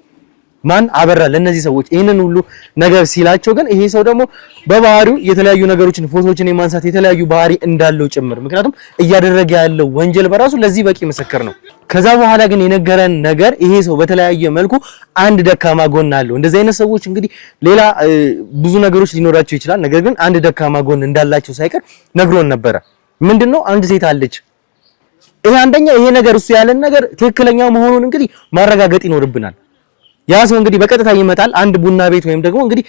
ማን አበራ ለነዚህ ሰዎች ይሄንን ሁሉ ነገር ሲላቸው ግን ይሄ ሰው ደግሞ በባህሪው የተለያዩ ነገሮችን ፎቶዎችን የማንሳት የተለያዩ ባህሪ እንዳለው ጭምር ምክንያቱም እያደረገ ያለው ወንጀል በራሱ ለዚህ በቂ ምስክር ነው። ከዛ በኋላ ግን የነገረን ነገር ይሄ ሰው በተለያየ መልኩ አንድ ደካማ ጎን አለው። እንደዚህ አይነት ሰዎች እንግዲህ ሌላ ብዙ ነገሮች ሊኖራቸው ይችላል። ነገር ግን አንድ ደካማ ጎን እንዳላቸው ሳይቀር ነግሮን ነበረ። ምንድነው? አንድ ሴት አለች። ይሄ አንደኛ ይሄ ነገር እሱ ያለን ነገር ትክክለኛ መሆኑን እንግዲህ ማረጋገጥ ይኖርብናል። ያ ሰው እንግዲህ በቀጥታ ይመጣል። አንድ ቡና ቤት ወይም ደግሞ እንግዲህ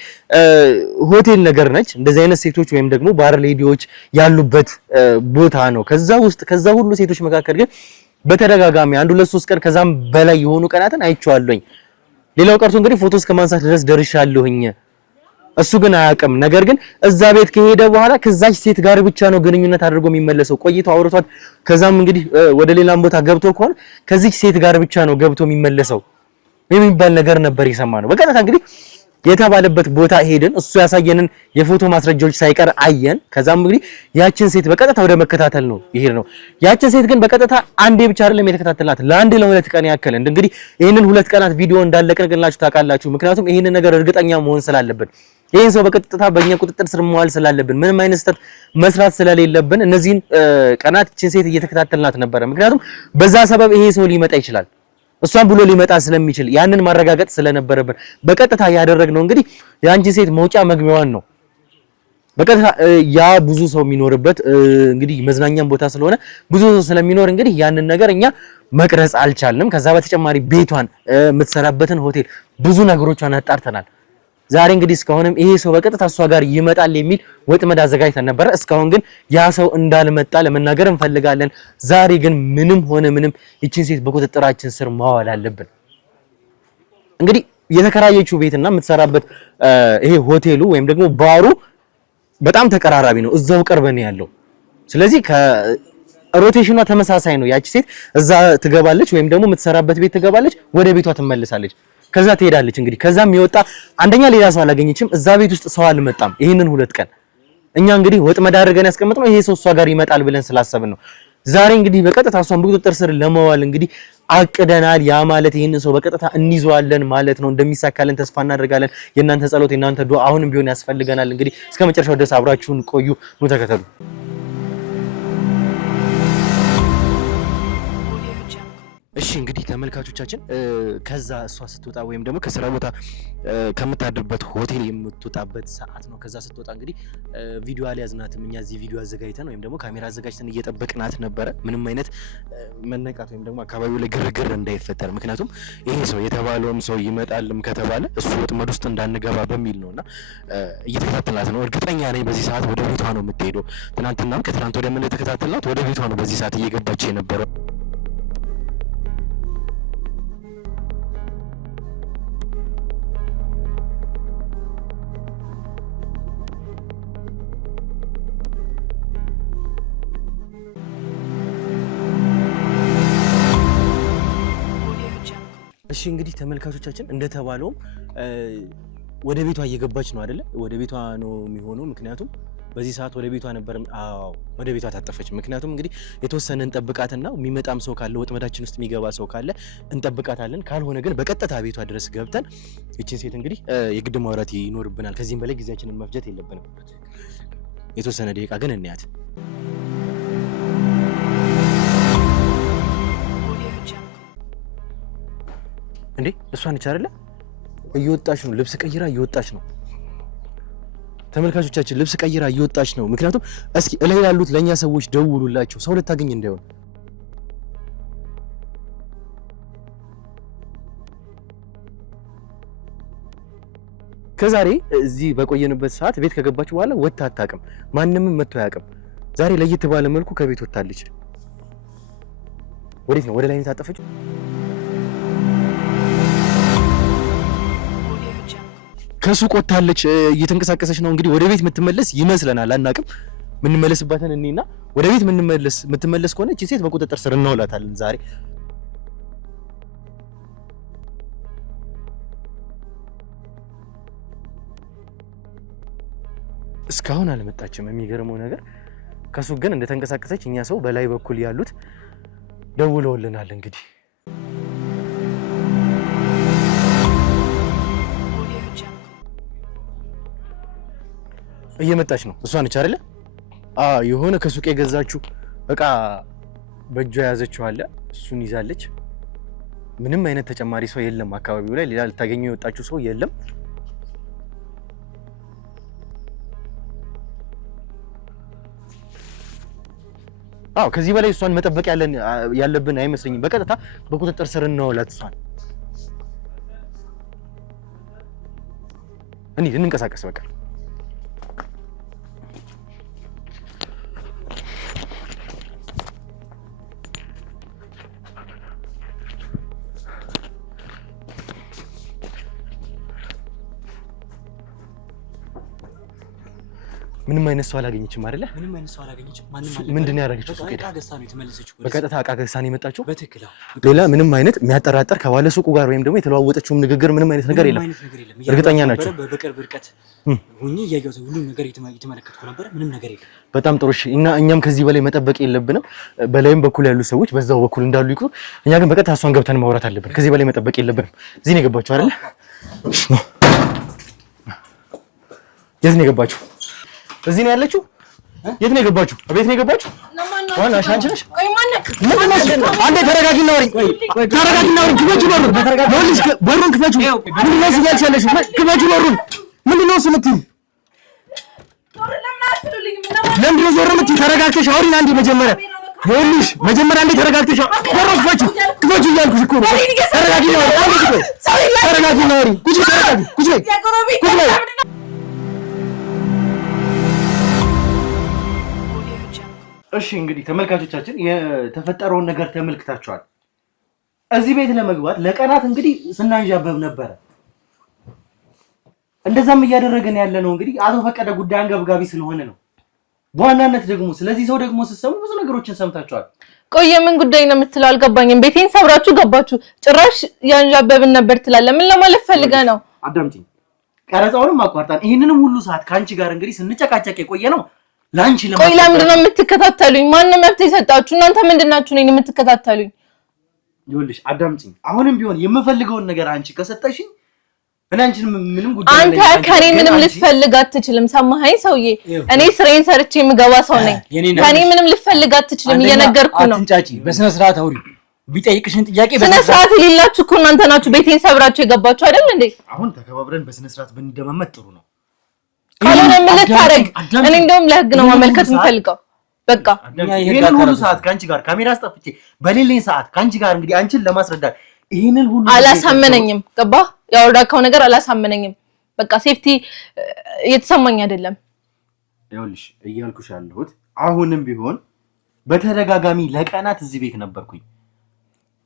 ሆቴል ነገር ነች። እንደዚህ አይነት ሴቶች ወይም ደግሞ ባር ሌዲዎች ያሉበት ቦታ ነው። ከዛ ሁሉ ሴቶች መካከል ግን በተደጋጋሚ 1 2 3 ቀን ከዛም በላይ የሆኑ ቀናትን አይቼዋለሁኝ። ሌላው ቀርቶ እንግዲህ ፎቶ እስከ ማንሳት ድረስ ደርሻለሁኝ። እሱ ግን አያውቅም። ነገር ግን እዛ ቤት ከሄደ በኋላ ከዛች ሴት ጋር ብቻ ነው ግንኙነት አድርጎ የሚመለሰው። ቆይቶ አውርቷት ከዛም እንግዲህ ወደ ሌላም ቦታ ገብቶ ከሆነ ከዚች ሴት ጋር ብቻ ነው ገብቶ የሚመለሰው የሚባል ነገር ነበር የሰማነው። በቀጥታ እንግዲህ የተባለበት ቦታ ሄድን። እሱ ያሳየንን የፎቶ ማስረጃዎች ሳይቀር አየን። ከዛም እንግዲህ ያችን ሴት በቀጥታ ወደ መከታተል ነው ይሄድ ነው። ያችን ሴት ግን በቀጥታ አንዴ ብቻ አይደለም የተከታተልናት ለአንድ ለ2 ቀን ያክል እንግዲህ ይሄንን 2 ቀናት ቪዲዮ እንዳለቀቅላችሁ ታውቃላችሁ። ምክንያቱም ይሄንን ነገር እርግጠኛ መሆን ስላለብን ይሄን ሰው በቀጥታ በእኛ ቁጥጥር ስር መዋል ስላለብን ምንም አይነት ስህተት መስራት ስለሌለብን እነዚህን ቀናት ይችን ሴት እየተከታተልናት ነበረ። ምክንያቱም በዛ ሰበብ ይሄ ሰው ሊመጣ ይችላል እሷን ብሎ ሊመጣ ስለሚችል ያንን ማረጋገጥ ስለነበረብን በቀጥታ ያደረግነው እንግዲህ ያንቺ ሴት መውጫ መግቢያዋን ነው። በቀጥታ ያ ብዙ ሰው የሚኖርበት እንግዲህ መዝናኛም ቦታ ስለሆነ ብዙ ሰው ስለሚኖር እንግዲህ ያንን ነገር እኛ መቅረጽ አልቻልንም። ከዛ በተጨማሪ ቤቷን የምትሰራበትን ሆቴል ብዙ ነገሮቿን አጣርተናል። ዛሬ እንግዲህ እስካሁንም ይሄ ሰው በቀጥታ እሷ ጋር ይመጣል የሚል ወጥመድ አዘጋጅተን ነበረ። እስካሁን ግን ያ ሰው እንዳልመጣ ለመናገር እንፈልጋለን። ዛሬ ግን ምንም ሆነ ምንም ይችን ሴት በቁጥጥራችን ስር ማዋል አለብን። እንግዲህ የተከራየችው ቤትና የምትሰራበት ይሄ ሆቴሉ ወይም ደግሞ ባሩ በጣም ተቀራራቢ ነው፣ እዛው ቅርብ ነው ያለው። ስለዚህ ሮቴሽኗ ተመሳሳይ ነው። ያቺ ሴት እዛ ትገባለች ወይም ደግሞ የምትሰራበት ቤት ትገባለች፣ ወደ ቤቷ ትመለሳለች፣ ከዛ ትሄዳለች። እንግዲህ ከዛም የሚወጣ አንደኛ ሌላ ሰው አላገኘችም፣ እዛ ቤት ውስጥ ሰው አልመጣም። ይሄንን 2 ቀን እኛ እንግዲህ ወጥመድ አድርገን ያስቀምጥነው ይሄ ሰው እሷ ጋር ይመጣል ብለን ስላሰብን ነው። ዛሬ እንግዲህ በቀጥታ እሷን በቁጥጥር ስር ለማዋል እንግዲህ አቅደናል። ያ ማለት ይሄንን ሰው በቀጥታ እንይዘዋለን ማለት ነው። እንደሚሳካልን ተስፋ እናደርጋለን። የእናንተ ጸሎት፣ የእናንተ ዱዓ አሁንም ቢሆን ያስፈልገናል። እንግዲህ እስከ መጨረሻው ድረስ አብራችሁን ቆዩ። ኑ ተከተሉ። እሺ እንግዲህ ተመልካቾቻችን ከዛ እሷ ስትወጣ ወይም ደግሞ ከስራ ቦታ ከምታድርበት ሆቴል የምትወጣበት ሰዓት ነው። ከዛ ስትወጣ እንግዲህ ቪዲዮ አልያዝናትም እኛ እዚህ ቪዲዮ አዘጋጅተን ወይም ደግሞ ካሜራ አዘጋጅተን እየጠበቅናት ነበረ። ምንም አይነት መነቃት ወይም ደግሞ አካባቢው ላይ ግርግር እንዳይፈጠር፣ ምክንያቱም ይሄ ሰው የተባለውም ሰው ይመጣልም ከተባለ እሱ ወጥመድ ውስጥ እንዳንገባ በሚል ነውና እየተከታተልናት ነው። እርግጠኛ ነኝ በዚህ ሰዓት ወደ ቤቷ ነው የምትሄደው። ትናንትናም ከትናንት ወደ ምን ተከታተልናት ወደ ቤቷ ነው በዚህ ሰዓት እየገባች የነበረው። እሺ እንግዲህ ተመልካቾቻችን እንደተባለውም ወደ ቤቷ እየገባች ነው አይደለ? ወደ ቤቷ ነው የሚሆነው። ምክንያቱም በዚህ ሰዓት ወደ ቤቷ ነበር። አዎ ወደ ቤቷ ታጠፈች። ምክንያቱም እንግዲህ የተወሰነ እንጠብቃትና የሚመጣም ሰው ካለ ወጥመዳችን ውስጥ የሚገባ ሰው ካለ እንጠብቃታለን። ካልሆነ ግን በቀጥታ ቤቷ ድረስ ገብተን እቺን ሴት እንግዲህ የግድ ማውራት ይኖርብናል። ከዚህም በላይ ጊዜያችንን መፍጀት የለብንም። የተወሰነ ደቂቃ ግን እንያት። እንዴ እሷ ነች አይደለ? እየወጣች ነው፣ ልብስ ቀይራ እየወጣች ነው። ተመልካቾቻችን ልብስ ቀይራ እየወጣች ነው። ምክንያቱም እስኪ እላይ ያሉት ለኛ ሰዎች ደውሉላቸው፣ ሰው ልታገኝ እንዳይሆን። ከዛሬ እዚህ በቆየንበት ሰዓት ቤት ከገባች በኋላ ወጥታ አታውቅም። ማንንም መጥቶ አያውቅም። ዛሬ ለየት ባለ መልኩ ከቤት ወጥታለች። ወዴት ነው? ወደ ላይ ነው የታጠፈችው። ከሱቅ ወጥታለች፣ እየተንቀሳቀሰች ነው። እንግዲህ ወደ ቤት የምትመለስ ይመስለናል፣ አናውቅም። የምንመለስባትን እኔና ወደ ቤት የምትመለስ ከሆነ እቺ ሴት በቁጥጥር ስር እናውላታለን ዛሬ። እስካሁን አልመጣችም። የሚገርመው ነገር ከሱቅ ግን እንደተንቀሳቀሰች እኛ ሰው በላይ በኩል ያሉት ደውለውልናል። እንግዲህ እየመጣች ነው። እሷ ነች አይደለ? የሆነ ከሱቅ የገዛችው እቃ በእጇ የያዘችው አለ፣ እሱን ይዛለች። ምንም አይነት ተጨማሪ ሰው የለም አካባቢው ላይ፣ ሌላ ልታገኘው የወጣችው ሰው የለም። ከዚህ በላይ እሷን መጠበቅ ያለብን አይመስለኝም። በቀጥታ በቁጥጥር ስር እናውላት እሷን። እንንቀሳቀስ በቃ። ምንም አይነት ሰው አላገኘችም አይደለ? ምንም አይነት ሰው አላገኘችም። ምንድን ነው ያደረገችው? በቃ ገዝታ ነው የተመለሰችው። በቀጥታ ዕቃ ገዝታ ነው የመጣችው። በትክክል። ሌላ ምንም አይነት የሚያጠራጥር ከባለ ሱቁ ጋር ወይም ደግሞ የተለዋወጠችውም ንግግር ምንም አይነት ነገር የለም። እርግጠኛ ናቸው? በቅርብ ርቀት ሆኜ እያየሁት ሁሉም ነገር እየተመለከትኩ ነበር። ምንም ነገር የለም። በጣም ጥሩ። እሺ፣ እኛም ከዚህ በላይ መጠበቅ የለብንም። በላይም በኩል ያሉ ሰዎች በዛው በኩል እንዳሉ ይቅሩ። እኛ ግን በቀጥታ እሷን ገብተን ማውራት አለብን። ከዚህ በላይ መጠበቅ የለብንም። እዚህ ነው የገባችው አይደለ? የት ነው የገባችው? እዚህ ነው ያለችው? የት ነው የገባችው? ቤት ነው የገባችው? ዋና አንቺ ነሽ? አንዴ ተረጋጊና አውሪኝ። ተረጋጊና አውሪኝ። ክፈቹ በሩን። በሩን ክፈቹ። ምንድን ነው እያልሽ ያለሽው? ክፈቹ በሩን። ምንድን ነው እሱ የምትይው? ለምንድን ነው ዞር የምትይው? ተረጋግተሽ አውሪኝ አንዴ መጀመሪያ። ይኸውልሽ መጀመሪያ አንዴ ተረጋግተሽ በሩን ክፈቹ። ክፈቹ እያልኩሽ እኮ ነው። ተረጋጊና አውሪኝ። ተረጋጊና አውሪኝ። ቁጭ ተረጋጊ። ቁጭ በይ። እሺ እንግዲህ ተመልካቾቻችን የተፈጠረውን ነገር ተመልክታችኋል። እዚህ ቤት ለመግባት ለቀናት እንግዲህ ስናንዣበብ ነበረ። እንደዛም እያደረገን ያለ ነው እንግዲህ አቶ ፈቀደ ጉዳይ አንገብጋቢ ስለሆነ ነው። በዋናነት ደግሞ ስለዚህ ሰው ደግሞ ስትሰሙ ብዙ ነገሮችን ሰምታችኋል። ቆይ ምን ጉዳይ ነው የምትለው? አልገባኝም። ቤቴን ሰብራችሁ ገባችሁ፣ ጭራሽ ያንዣበብን ነበር ትላለህ። ምን ለማለት ፈልገህ ነው? አዳምጪኝ። ቀረጻውንም አቋርጣን ይሄንንም ሁሉ ሰዓት ከአንቺ ጋር እንግዲህ ስንጨቃጨቅ የቆየ ነው ላንቺ ለማለት። ቆይ ለምንድን ነው የምትከታተሉኝ? ማን መብት የሰጣችሁ? እናንተ ምንድናችሁ ነኝ የምትከታተሉኝ? ይኸውልሽ አዳምጪኝ። አሁንም ቢሆን የምፈልገውን ነገር አንቺ ከሰጠሽኝ እኔ አንቺን ምንም ጉዳይ አንተ ከኔ ምንም ልትፈልግ አትችልም። ሰማኸኝ ሰውዬ? እኔ ስራዬን ሰርቼ የምገባ ሰው ነኝ። ከኔ ምንም ልትፈልግ አትችልም። እየነገርኩ ነው። አትንጫጪ። በስነ ስርዓት አውሪ። ቢጠይቅሽን ጥያቄ በስነ ስርዓት የሌላችሁ እኮ እናንተ ናችሁ። ቤቴን ሰብራችሁ የገባችሁ አይደል እንዴ? አሁን ተከባብረን በስነ ስርዓት ብንደማመጥ ጥሩ ነው። ካልሆነ ምን ልታረግ? እኔ እንደውም ለህግ ነው ማመልከት የምፈልገው። በቃ ይሄንን ሁሉ ሰዓት ካንቺ ጋር ካሜራ አስጠፍቼ በሌለኝ ሰዓት ካንቺ ጋር እንግዲህ አንቺን ለማስረዳት ይሄንን ሁሉ አላሳመነኝም። ገባ? ያወራከው ነገር አላሳመነኝም። በቃ ሴፍቲ እየተሰማኝ አይደለም። ይኸውልሽ እያልኩሽ ያለሁት አሁንም ቢሆን በተደጋጋሚ ለቀናት እዚህ ቤት ነበርኩኝ።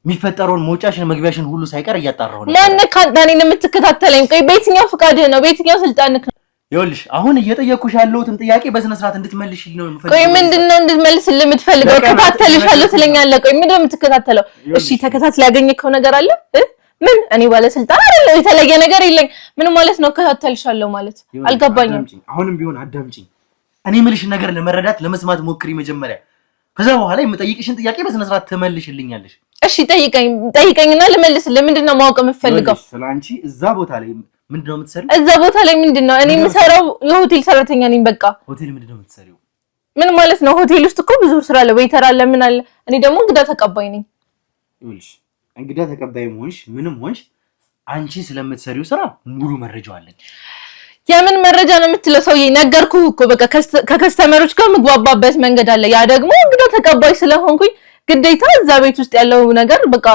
የሚፈጠረውን መውጫሽን መግቢያሽን ሁሉ ሳይቀር እያጣራሁ ነው። ማን ካንተ እኔን የምትከታተለኝ? ቆይ በየትኛው ፍቃድህ ነው? በየትኛው ስልጣንህ ነው? ይኸውልሽ አሁን እየጠየቅኩሽ ያለሁትን ጥያቄ በስነ ስርዓት እንድትመልሽልኝ ነው የምፈልገው። ቆይ ምንድነው እንድትመልስልኝ የምትፈልገው? እከታተልሻለሁ ትለኛለህ። ቆይ ምንድነው የምትከታተለው? እሺ ተከታትል ያገኘከው ነገር አለ? ምን እኔ ባለስልጣን አይደለሁ፣ የተለየ ነገር የለኝ። ምን ማለት ነው እከታተልሻለሁ ማለት? አልገባኝም። አሁንም ቢሆን አዳምጪኝ። እኔ የምልሽን ነገር ለመረዳት ለመስማት ሞክሪ መጀመሪያ። ከዛ በኋላ የምጠይቅሽን ጥያቄ በስነ ስርዓት ትመልሽልኛለሽ። እሺ ጠይቀኝና ልመልስልህ። ምንድነው ማወቅ የምትፈልገው? ስለአንቺ እዛ ቦታ ላይ ምንድነው የምትሰሪው? እዛ ቦታ ላይ ምንድነው? እኔ የምሰራው የሆቴል ሰራተኛ ነኝ። በቃ ሆቴል ምንድነው የምትሰሪው? ምን ማለት ነው? ሆቴል ውስጥ እኮ ብዙ ስራ አለ፣ ዌይተር አለ፣ ምን አለ። እኔ ደግሞ እንግዳ ተቀባይ ነኝ። ይኸውልሽ እንግዳ ተቀባይ ሆንሽ ምንም ሆንሽ አንቺ ስለምትሰሪው ስራ ሙሉ መረጃው አለኝ። የምን መረጃ ነው የምትለው? ሰውዬ ነገርኩህ እኮ በቃ ከከስተመሮች ጋር ምግባባበት መንገድ አለ። ያ ደግሞ እንግዳ ተቀባይ ስለሆንኩኝ ግዴታ እዛ ቤት ውስጥ ያለው ነገር በቃ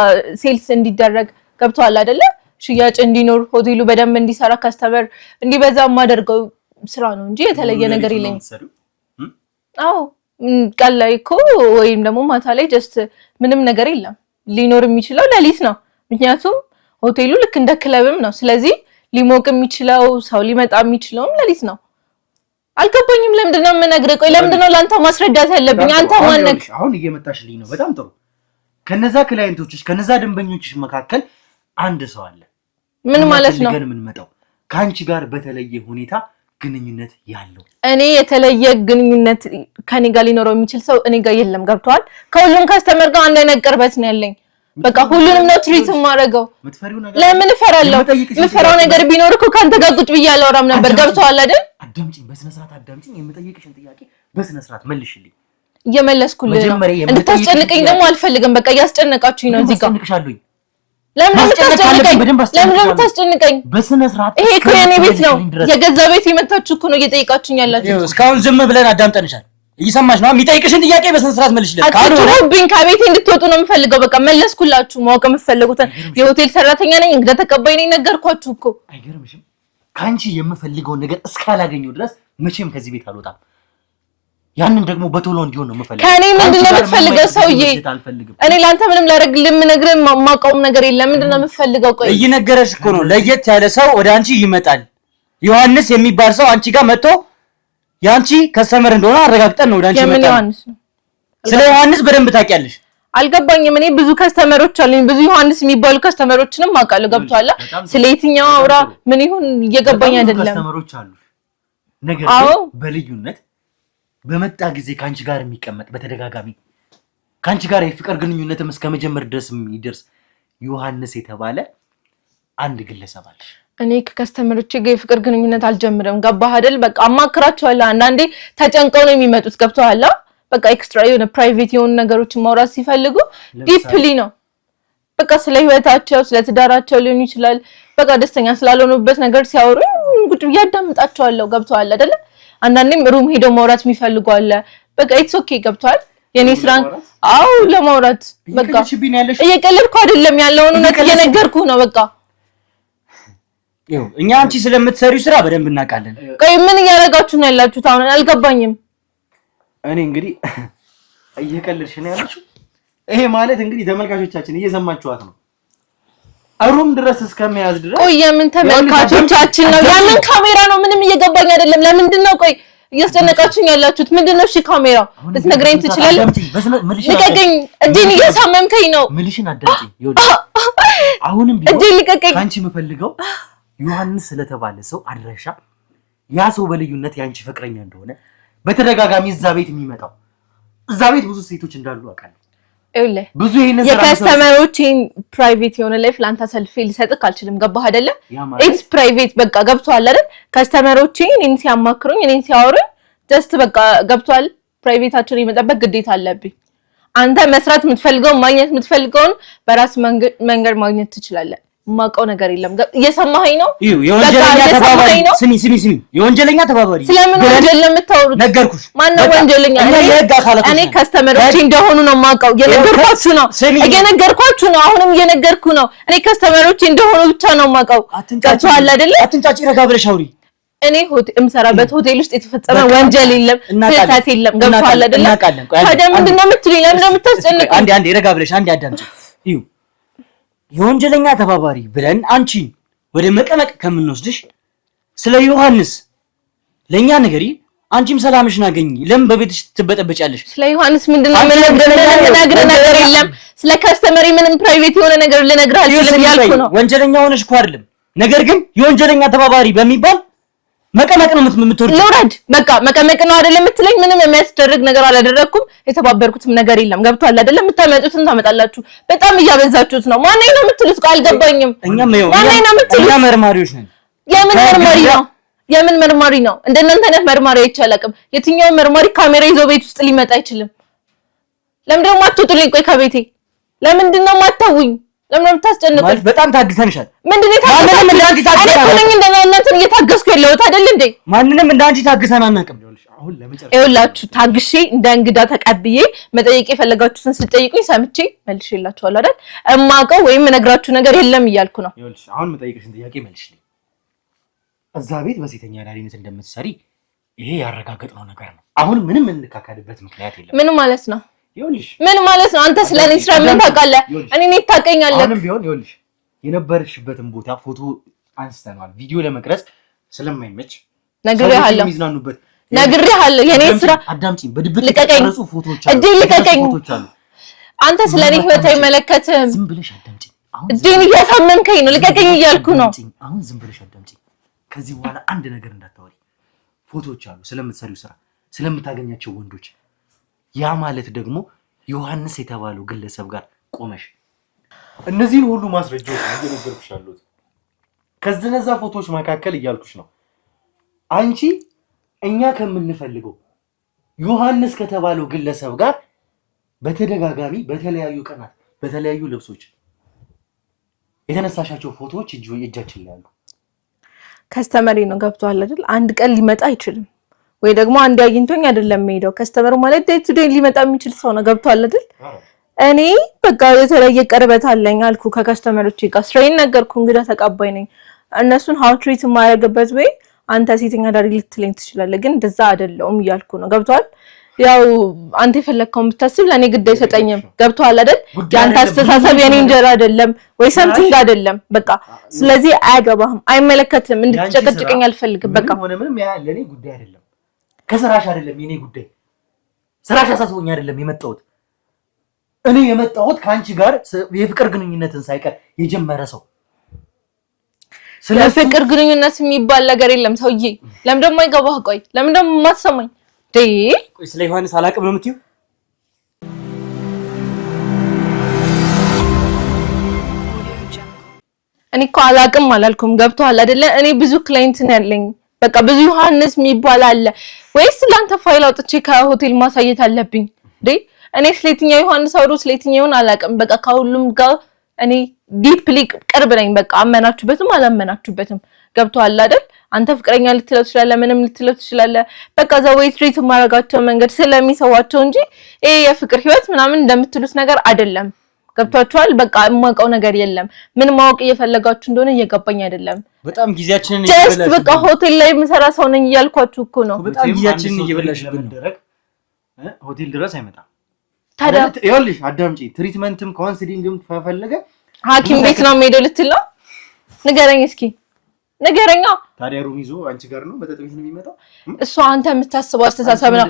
ሴልስ እንዲደረግ ገብቷል አይደለ? ሽያጭ እንዲኖር ሆቴሉ በደንብ እንዲሰራ ከስተመር እንዲበዛ ማደርገው ስራ ነው እንጂ የተለየ ነገር የለኝም። አዎ ቀን ላይ እኮ ወይም ደግሞ ማታ ላይ ጀስት ምንም ነገር የለም። ሊኖር የሚችለው ሌሊት ነው። ምክንያቱም ሆቴሉ ልክ እንደ ክለብም ነው። ስለዚህ ሊሞቅ የሚችለው ሰው ሊመጣ የሚችለውም ሌሊት ነው። አልገባኝም። ለምንድነው የምነግርህ? ቆይ ለምንድነው ላንተ ማስረዳት ያለብኝ? አንተ ማን ነህ? አሁን እየመጣሽልኝ ነው። በጣም ጥሩ። ከነዛ ክላይንቶችሽ ከነዛ ደንበኞችሽ መካከል አንድ ሰው አለ። ምን ማለት ነው? ገን የምንመጣው ከአንቺ ጋር በተለየ ሁኔታ ግንኙነት ያለው። እኔ የተለየ ግንኙነት ከኔ ጋር ሊኖረው የሚችል ሰው እኔ ጋር የለም። ገብቷል? ከሁሉም ከስተመር ጋር አንድ አይነት ቅርበት ነው ያለኝ። በቃ ሁሉንም ነው ትሪት ማረገው። ለምን እፈራለሁ? የምፈራው ነገር ቢኖር እኮ ካንተ ጋር ቁጭ ብዬ አላወራም ነበር። ገብቷል አይደል? አዳምጪኝ፣ በስነ ስርዓት አዳምጪኝ። የምጠይቅሽን ጥያቄ በስነ ስርዓት መልሽልኝ። እየመለስኩልህ ነው። እንድታስጨንቀኝ ደግሞ አልፈልግም። በቃ እያስጨነቃችሁኝ ነው እዚህ ጋር። ለምን ታስጨንቀኝ? በስነ ስርዓት ይሄ እኮ የኔ ቤት ነው። የገዛ ቤት የመጣችሁ እኮ ነው እየጠየቃችሁኝ ያላችሁ። እስካሁን ዝም ብለን አዳምጠንሻል። እየሰማሽ ነው? የሚጠይቅሽን ጥያቄ በስነ ስርዓት መልሽልኝ። አትጩሁብኝ። ከቤቴ እንድትወጡ ነው የምፈልገው። በቃ መለስኩላችሁ። ማወቅ የምትፈልጉትን የሆቴል ሰራተኛ ነኝ፣ እንግዳ ተቀባይ ነኝ ነገርኳችሁ እኮ። አይገርምሽም? ከአንቺ የምፈልገውን ነገር እስካላገኘው ድረስ መቼም ከዚህ ቤት አልወጣም። ያንን ደግሞ በቶሎ እንዲሆን ነው የምፈልገው። ከኔ ምንድነው የምትፈልገው ሰውዬ? እኔ ላንተ ምንም ላደርግልህ የምነግርህ የማውቀውም ነገር የለም። ምንድነው የምትፈልገው? ቆይ እየነገረሽ እኮ ነው። ለየት ያለ ሰው ወደ አንቺ ይመጣል። ዮሐንስ የሚባል ሰው አንቺ ጋር መጥቶ ያንቺ ከስተመር እንደሆነ አረጋግጠን ነው ወደ አንቺ መጣ። ስለ ዮሐንስ በደንብ ታውቂያለሽ። አልገባኝም። እኔ ብዙ ከስተመሮች አሉኝ። ብዙ ዮሐንስ የሚባሉ ከስተመሮችንም አውቃለሁ። ገብቷል? ስለ የትኛው አውራ ምን ይሁን እየገባኝ አይደለም። ከስተመሮች አሉ። ነገር ግን በልዩነት በመጣ ጊዜ ካንቺ ጋር የሚቀመጥ በተደጋጋሚ ካንቺ ጋር የፍቅር ግንኙነትም እስከመጀመር ድረስ የሚደርስ ዮሐንስ የተባለ አንድ ግለሰብ አለ። እኔ ከከስተመሮቼ ጋር የፍቅር ግንኙነት አልጀምርም። ገባህ አይደል? በቃ አማክራቸዋለሁ። አንዳንዴ ተጨንቀው ነው የሚመጡት። ገብቶሃል? በቃ ኤክስትራ የሆነ ፕራይቬት የሆኑ ነገሮችን ማውራት ሲፈልጉ ዲፕሊ ነው። በቃ ስለ ህይወታቸው ስለ ትዳራቸው ሊሆን ይችላል። በቃ ደስተኛ ስላልሆኑበት ነገር ሲያወሩ ጉድ እያዳምጣቸዋለሁ። ገብቶሃል አይደል? አንዳንዴም ሩም ሄደው ማውራት የሚፈልጉ አለ። በቃ ኢትስ ኦኬ። ገብቶሃል? የኔ ስራ አው ለማውራት በቃ እየቀለድኩ አይደለም። ያለውን እውነት እየነገርኩ ነው። በቃ እኛ አንቺ ስለምትሰሪው ስራ በደንብ እናውቃለን። ቆይ ምን እያደረጋችሁ ነው ያላችሁት? አሁን አልገባኝም። እኔ እንግዲህ እየቀለድሽ ነው ያለችው። ይሄ ማለት እንግዲህ ተመልካቾቻችን እየሰማችኋት ነው። ሩም ድረስ እስከመያዝ ድረስ። ቆይ የምን ተመልካቾቻችን ነው? የምን ካሜራ ነው? ምንም እየገባኝ አይደለም። ለምንድን ነው ቆይ እያስጨነቃችሁኝ ያላችሁት? ምንድነው? እሺ ካሜራው ልትነግረኝ ትችላለህ? ልቀቀኝ። እጄን እያሳመምከኝ ነው። ምልሽን አዳምጪኝ። ይኸውልሽ አሁንም ቢሆን ካንቺ የምፈልገው ዮሐንስ ስለተባለ ሰው አድራሻ፣ ያ ሰው በልዩነት ያንቺ ፍቅረኛ እንደሆነ በተደጋጋሚ እዛ ቤት የሚመጣው እዛ ቤት ብዙ ሴቶች እንዳሉ አውቃለሁ። ይኸውልህ ብዙ ይሄን የከስተመሮችን ፕራይቬት የሆነ ላይፍ ላንተ ሰልፌ ልሰጥክ አልችልም። ገባህ አይደለ? ኢትስ ፕራይቬት በቃ ገብቷል አይደል? ከስተመሮችን እኔን ሲያማክሩኝ እኔን ሲያወሩኝ ጀስት በቃ ገብቷል። ፕራይቬታቸውን የመጠበቅ ግዴታ አለብኝ። አንተ መስራት የምትፈልገው ማግኘት የምትፈልገውን በራስ መንገድ ማግኘት ትችላለህ። ማውቀው ነገር የለም። እየሰማኸኝ ነው? የወንጀለኛ ተባባሪ ስሚ የወንጀለኛ ተባባሪ ስለምን ወንጀል ለምታወሩት ነገርኩሽ። ማን ነው ወንጀለኛ? እኔ ከስተመሮች እንደሆኑ ነው የማውቀው። እየነገርኳችሁ ነው። አሁንም እየነገርኩ ነው። እኔ ከስተመሮች እንደሆኑ ብቻ ነው የማውቀው። ገብቶሃል አይደለ? አትንጫጭ፣ ረጋ ብለሽ አውሪ። እኔ እምሰራበት ሆቴል ውስጥ የተፈጸመ ወንጀል የለም፣ ስህተት የለም። ገብቶሃል አይደለ? ታዲያ ምንድን ነው የምትሉኝ? ለምን ነው የምታስጨንቁኝ? አንዴ ረጋ ብለሽ አንዴ አዳምጪ። የወንጀለኛ ተባባሪ ብለን አንቺን ወደ መቀመቅ ከምንወስድሽ ስለ ዮሐንስ ለኛ ነገሪ። አንቺም ሰላምሽን አገኚ። ለምን በቤትሽ ትበጠበጫለሽ? ስለ ዮሐንስ ምንድነው የምነግርህ ነገር የለም። ስለ ከስተመሪ ምንም ፕራይቬት የሆነ ነገር ልነግርህ አልችልም ያልኩ ነው። ወንጀለኛ ሆነሽ እኮ አይደለም። ነገር ግን የወንጀለኛ ተባባሪ በሚባል መቀመቅ ነው የምትወርጂው። ልውረድ በቃ መቀመቅ ነው አይደለም የምትለኝ? ምንም የሚያስደርግ ነገር አላደረኩም። የተባበርኩትም ነገር የለም። ገብቷል አይደለም? የምታመጡትን ታመጣላችሁ። በጣም እያበዛችሁት ነው። ማነኝ ነው የምትሉት? አልገባኝም። እኛ መርማሪዎች ነን። የምን መርማሪ ነው? እንደናንተ አይነት መርማሪ አይቻልም። የትኛው መርማሪ ካሜራ ይዞ ቤት ውስጥ ሊመጣ አይችልም። ለምን ደግሞ አትወጡልኝ? ቆይ ከቤቴ ለምንድን ነው የማታውኝ? ለምን ታስጨንቁኝ? ማለት በጣም ታግሰንሻል። ምንድነው ማንንም እንዳንቺ ታግሰን አናውቅም። እናንተን እየታገስኩ ያለሁት አይደል እንዴ? ማንንም እንዳንቺ ታግሰን አናውቅም። አሁን ለመጨረሻ ይኸውላችሁ ታግሼ እንደ እንግዳ ተቀብዬ መጠየቅ የፈለጋችሁትን ስትጠይቁኝ ሰምቼ መልሼላችኋለሁ አይደል? እማውቀው ወይም እነግራችሁ ነገር የለም እያልኩ ነው። ይኸውልሽ አሁን መጠየቅሽን ጥያቄ መልሽልኝ። እዛ ቤት በሴተኛ አዳሪነት እንደምትሰሪ ይሄ ያረጋገጥነው ነገር ነው። አሁን ምንም እንካካድበት ምክንያት የለም። ምን ማለት ነው? ይኸውልሽ ምን ማለት ነው? አንተ ስለኔ ስራ ምን ታውቃለህ? እኔ ነኝ ታውቀኛለህ። አሁንም ቢሆን ይኸውልሽ የነበርሽበትን ቦታ ፎቶ አንስተናል። ቪዲዮ ለመቅረጽ ስለማይመች ነግሬሃለሁ። የሚዝናኑበት ነግሬሃለሁ። የኔ ስራ አዳምጪኝ። በድብቅ የተቀረጹ ፎቶዎች አሉ። ልቀቀኝ። አንተ ስለኔ ህይወት አይመለከትም። ዝም ብለሽ አዳምጪኝ። እጄን እያሳመምከኝ ነው። ልቀቀኝ እያልኩ ነው። አሁን ዝም ብለሽ አዳምጪኝ። ከዚህ በኋላ አንድ ነገር እንዳታወሪ። ፎቶዎች አሉ ስለምትሰሪው ስራ፣ ስለምታገኛቸው ወንዶች። ያ ማለት ደግሞ ዮሐንስ የተባለው ግለሰብ ጋር ቆመሽ እነዚህን ሁሉ ማስረጃዎች እየነገርኩሽ ያሉት ከነዛ ፎቶዎች መካከል እያልኩሽ ነው። አንቺ እኛ ከምንፈልገው ዮሐንስ ከተባለው ግለሰብ ጋር በተደጋጋሚ በተለያዩ ቀናት በተለያዩ ልብሶች የተነሳሻቸው ፎቶዎች እጃችን ላይ አሉ። ከስተመሪ ነው ገብቷል አይደል? አንድ ቀን ሊመጣ አይችልም ወይ ደግሞ አንድ አግኝቶኝ አይደለም የምሄደው። ከስተመር ማለት ዴይ ቱ ዴይ ሊመጣ የሚችል ሰው ነው። ገብቷል አይደል? እኔ በቃ የተለየ ቅርበት አለኝ አልኩ ከከስተመሮቼ ጋር ስራዬን ነገርኩ። እንግዳ ተቀባይ ነኝ። እነሱን ሃው ትሪት የማያደርግበት ወይ አንተ ሴተኛ አዳሪ ልትለኝ ትችላለህ፣ ግን እንደዛ አይደለም እያልኩ ነው። ገብቷል? ያው አንተ የፈለግከውን ብታስብ ለኔ ግድ አይሰጠኝም። ገብቷል አይደል? ያንተ አስተሳሰብ የኔ እንጀራ አይደለም ወይ ሰምቲንግ አይደለም። በቃ ስለዚህ አያገባህም፣ አይመለከትም። እንድትጨቀጭቀኝ አልፈልግም። በቃ ሆነ ምንም ያ ለኔ ጉዳይ አይደለም። ከስራሽ አይደለም የኔ ጉዳይ። ስራሽ አሳስቦኝ አይደለም የመጣሁት። እኔ የመጣሁት ከአንቺ ጋር የፍቅር ግንኙነትን ሳይቀር የጀመረ ሰው። ፍቅር ግንኙነት የሚባል ነገር የለም ሰውዬ። ለምን ደግሞ አይገባህ? ቆይ ለምን ደግሞ የማትሰማኝ? ቆይ ስለ ዮሐንስ አላውቅም ነው የምትይው? እኔ እኮ አላውቅም አላልኩም። ገብቶሃል አይደለ? እኔ ብዙ ክላይንት ነው ያለኝ። በቃ ብዙ ዮሐንስ የሚባል አለ። ወይስ ለአንተ ፋይል አውጥቼ ከሆቴል ማሳየት አለብኝ? እኔ ስለየትኛው ዮሐንስ አውሩ ስለየትኛውን አላውቅም። በቃ ከሁሉም ጋር እኔ ዲፕሊ ቅርብ ነኝ። በቃ አመናችሁበትም አላመናችሁበትም። ገብቶሃል አይደል? አንተ ፍቅረኛ ልትለው ትችላለህ፣ ምንም ልትለው ትችላለህ። በቃ ዘ ዌይ ትሪት ማረጋቸው መንገድ ስለሚሰዋቸው እንጂ ይሄ የፍቅር ህይወት ምናምን እንደምትሉት ነገር አይደለም። ገብቷችኋል? በቃ የማውቀው ነገር የለም። ምን ማወቅ እየፈለጋችሁ እንደሆነ እየገባኝ አይደለም። በጣም ጊዜያችንን ጀስት በቃ ሆቴል ላይ የምሰራ ሰው ነኝ እያልኳችሁ እኮ ነው። በጣም ጊዜያችንን እየበላሽብን ነው። ሆቴል ድረስ አይመጣም። ታዲያ ይኸውልሽ አዳምጪ። ትሪትመንትም ካውንስሊንግም ከፈለገ ሐኪም ቤት ነው የምሄደው ልትል ነው? ንገረኝ እስኪ ንገረኛ። ታዲያ ሩም ይዞ አንቺ ጋር ነው መጠጥ ቤት ነው የሚመጣው? እሱ አንተ የምታስበው አስተሳሰብ ነው።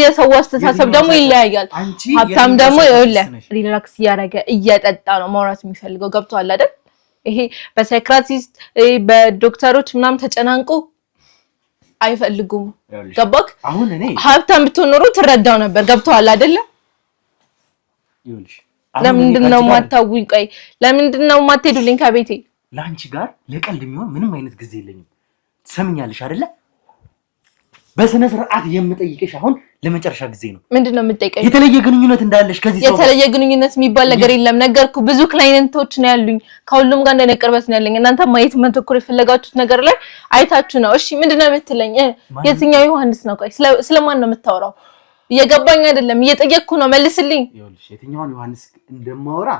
የሰው አስተሳሰብ ደግሞ ይለያያል። ሀብታም ደግሞ ይኸውልህ ሪላክስ እያደረገ እየጠጣ ነው ማውራት የሚፈልገው። ገብቶሃል አይደል? ይሄ በሳይክራቲስት በዶክተሮች ምናምን ተጨናንቁ አይፈልጉም። ገባክ? አሁን እኔ ሀብታም ብትሆን ኖሮ ትረዳው ነበር። ገብቶሃል አይደለ? ይኸውልሽ ለምንድን ነው የማታውኝ? ቆይ ለምንድን ነው የማትሄዱልኝ ከቤቴ? ለአንቺ ጋር ለቀልድ የሚሆን ምንም አይነት ጊዜ የለኝም። ትሰምኛለሽ አይደለ? በስነ ስርዓት የምጠይቅሽ አሁን ለመጨረሻ ጊዜ ነው። ምንድነው የምትጠይቀኝ? የተለየ ግንኙነት እንዳለሽ ከዚህ ሰው የተለየ ግንኙነት የሚባል ነገር የለም። ነገርኩ። ብዙ ክላይንቶች ነው ያሉኝ። ከሁሉም ጋር እንደነቀርበት ነው ያለኝ። እናንተ ማየት መተኮር የፈለጋችሁት ነገር ላይ አይታችሁ ነው። እሺ ምንድነው የምትለኝ? የትኛው ዮሐንስ ነው? ቆይ ስለማን ነው የምታወራው? እየገባኝ አይደለም። እየጠየቅኩ ነው። መልስልኝ። ይኸውልሽ የትኛውን ዮሐንስ እንደማወራ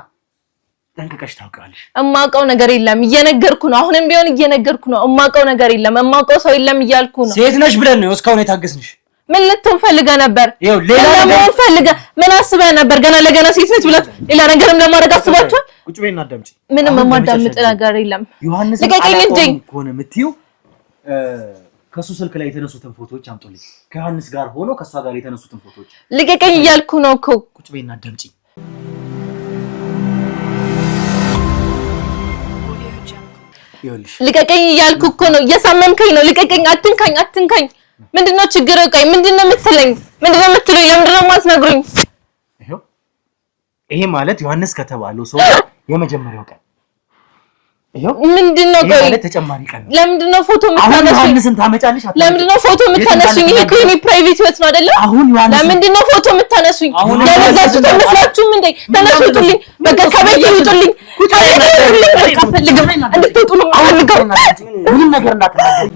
ጠንቅቀሽ ታውቂዋለሽ። እማውቀው ነገር የለም። እየነገርኩ ነው። አሁንም ቢሆን እየነገርኩ ነው። እማውቀው ነገር የለም። እማውቀው ሰው የለም እያልኩ ነው። ሴት ነሽ ብለን ነው እስካሁን የታገስንሽ። ምን ልትሆን ፈልገህ ነበር? ይኸው ሌላ ነገር ፈልገህ ምን አስበህ ነበር? ገና ለገና ሴት ነች ብለህ ሌላ ነገርም ለማድረግ አስባችኋል? ቁጭ በይና አዳምጪ። ምንም የማዳምጥ ነገር የለም። ዮሐንስ ልቀቀኝ እንጂ ከሆነ የምትይው ከሱ ስልክ ላይ የተነሱትን ፎቶዎች አምጡልኝ። ከዮሐንስ ጋር ሆኖ ከሷ ጋር የተነሱትን ፎቶዎች። ልቀቀኝ እያልኩ ነው እኮ። ቁጭ በይና አዳምጪ። ይኸውልሽ ልቀቀኝ እያልኩ እኮ ነው። እያሳመምከኝ ነው። ልቀቀኝ። አትንካኝ፣ አትንካኝ። ምንድነው ችግር? ቆይ ምንድነው የምትለኝ? ምንድነው የምትለኝ? ለምንድነው የማትነግሩኝ? ይሄ ማለት ዮሐንስ ከተባለው ሰው የመጀመሪያው ቀን ምንድነው ቆይ ማለት ተጨማሪ ቀን ለምንድነው ፎቶ አሁን የምታነሱኝ ዮሐንስን ታመጫለሽ ለምንድነው ፎቶ የምታነሱኝ ይሄ ክሪሚ ፕራይቬት ህይወት ነው አይደለ አሁን ዮሐንስ ለምንድነው ፎቶ የምታነሱኝ ለበዛችሁ ተመስላችሁም እንዴ ተነሱልኝ በቃ ከቤት ይውጡልኝ እንድትወጡ ነው ምንም ነገር እንዳትናገሪ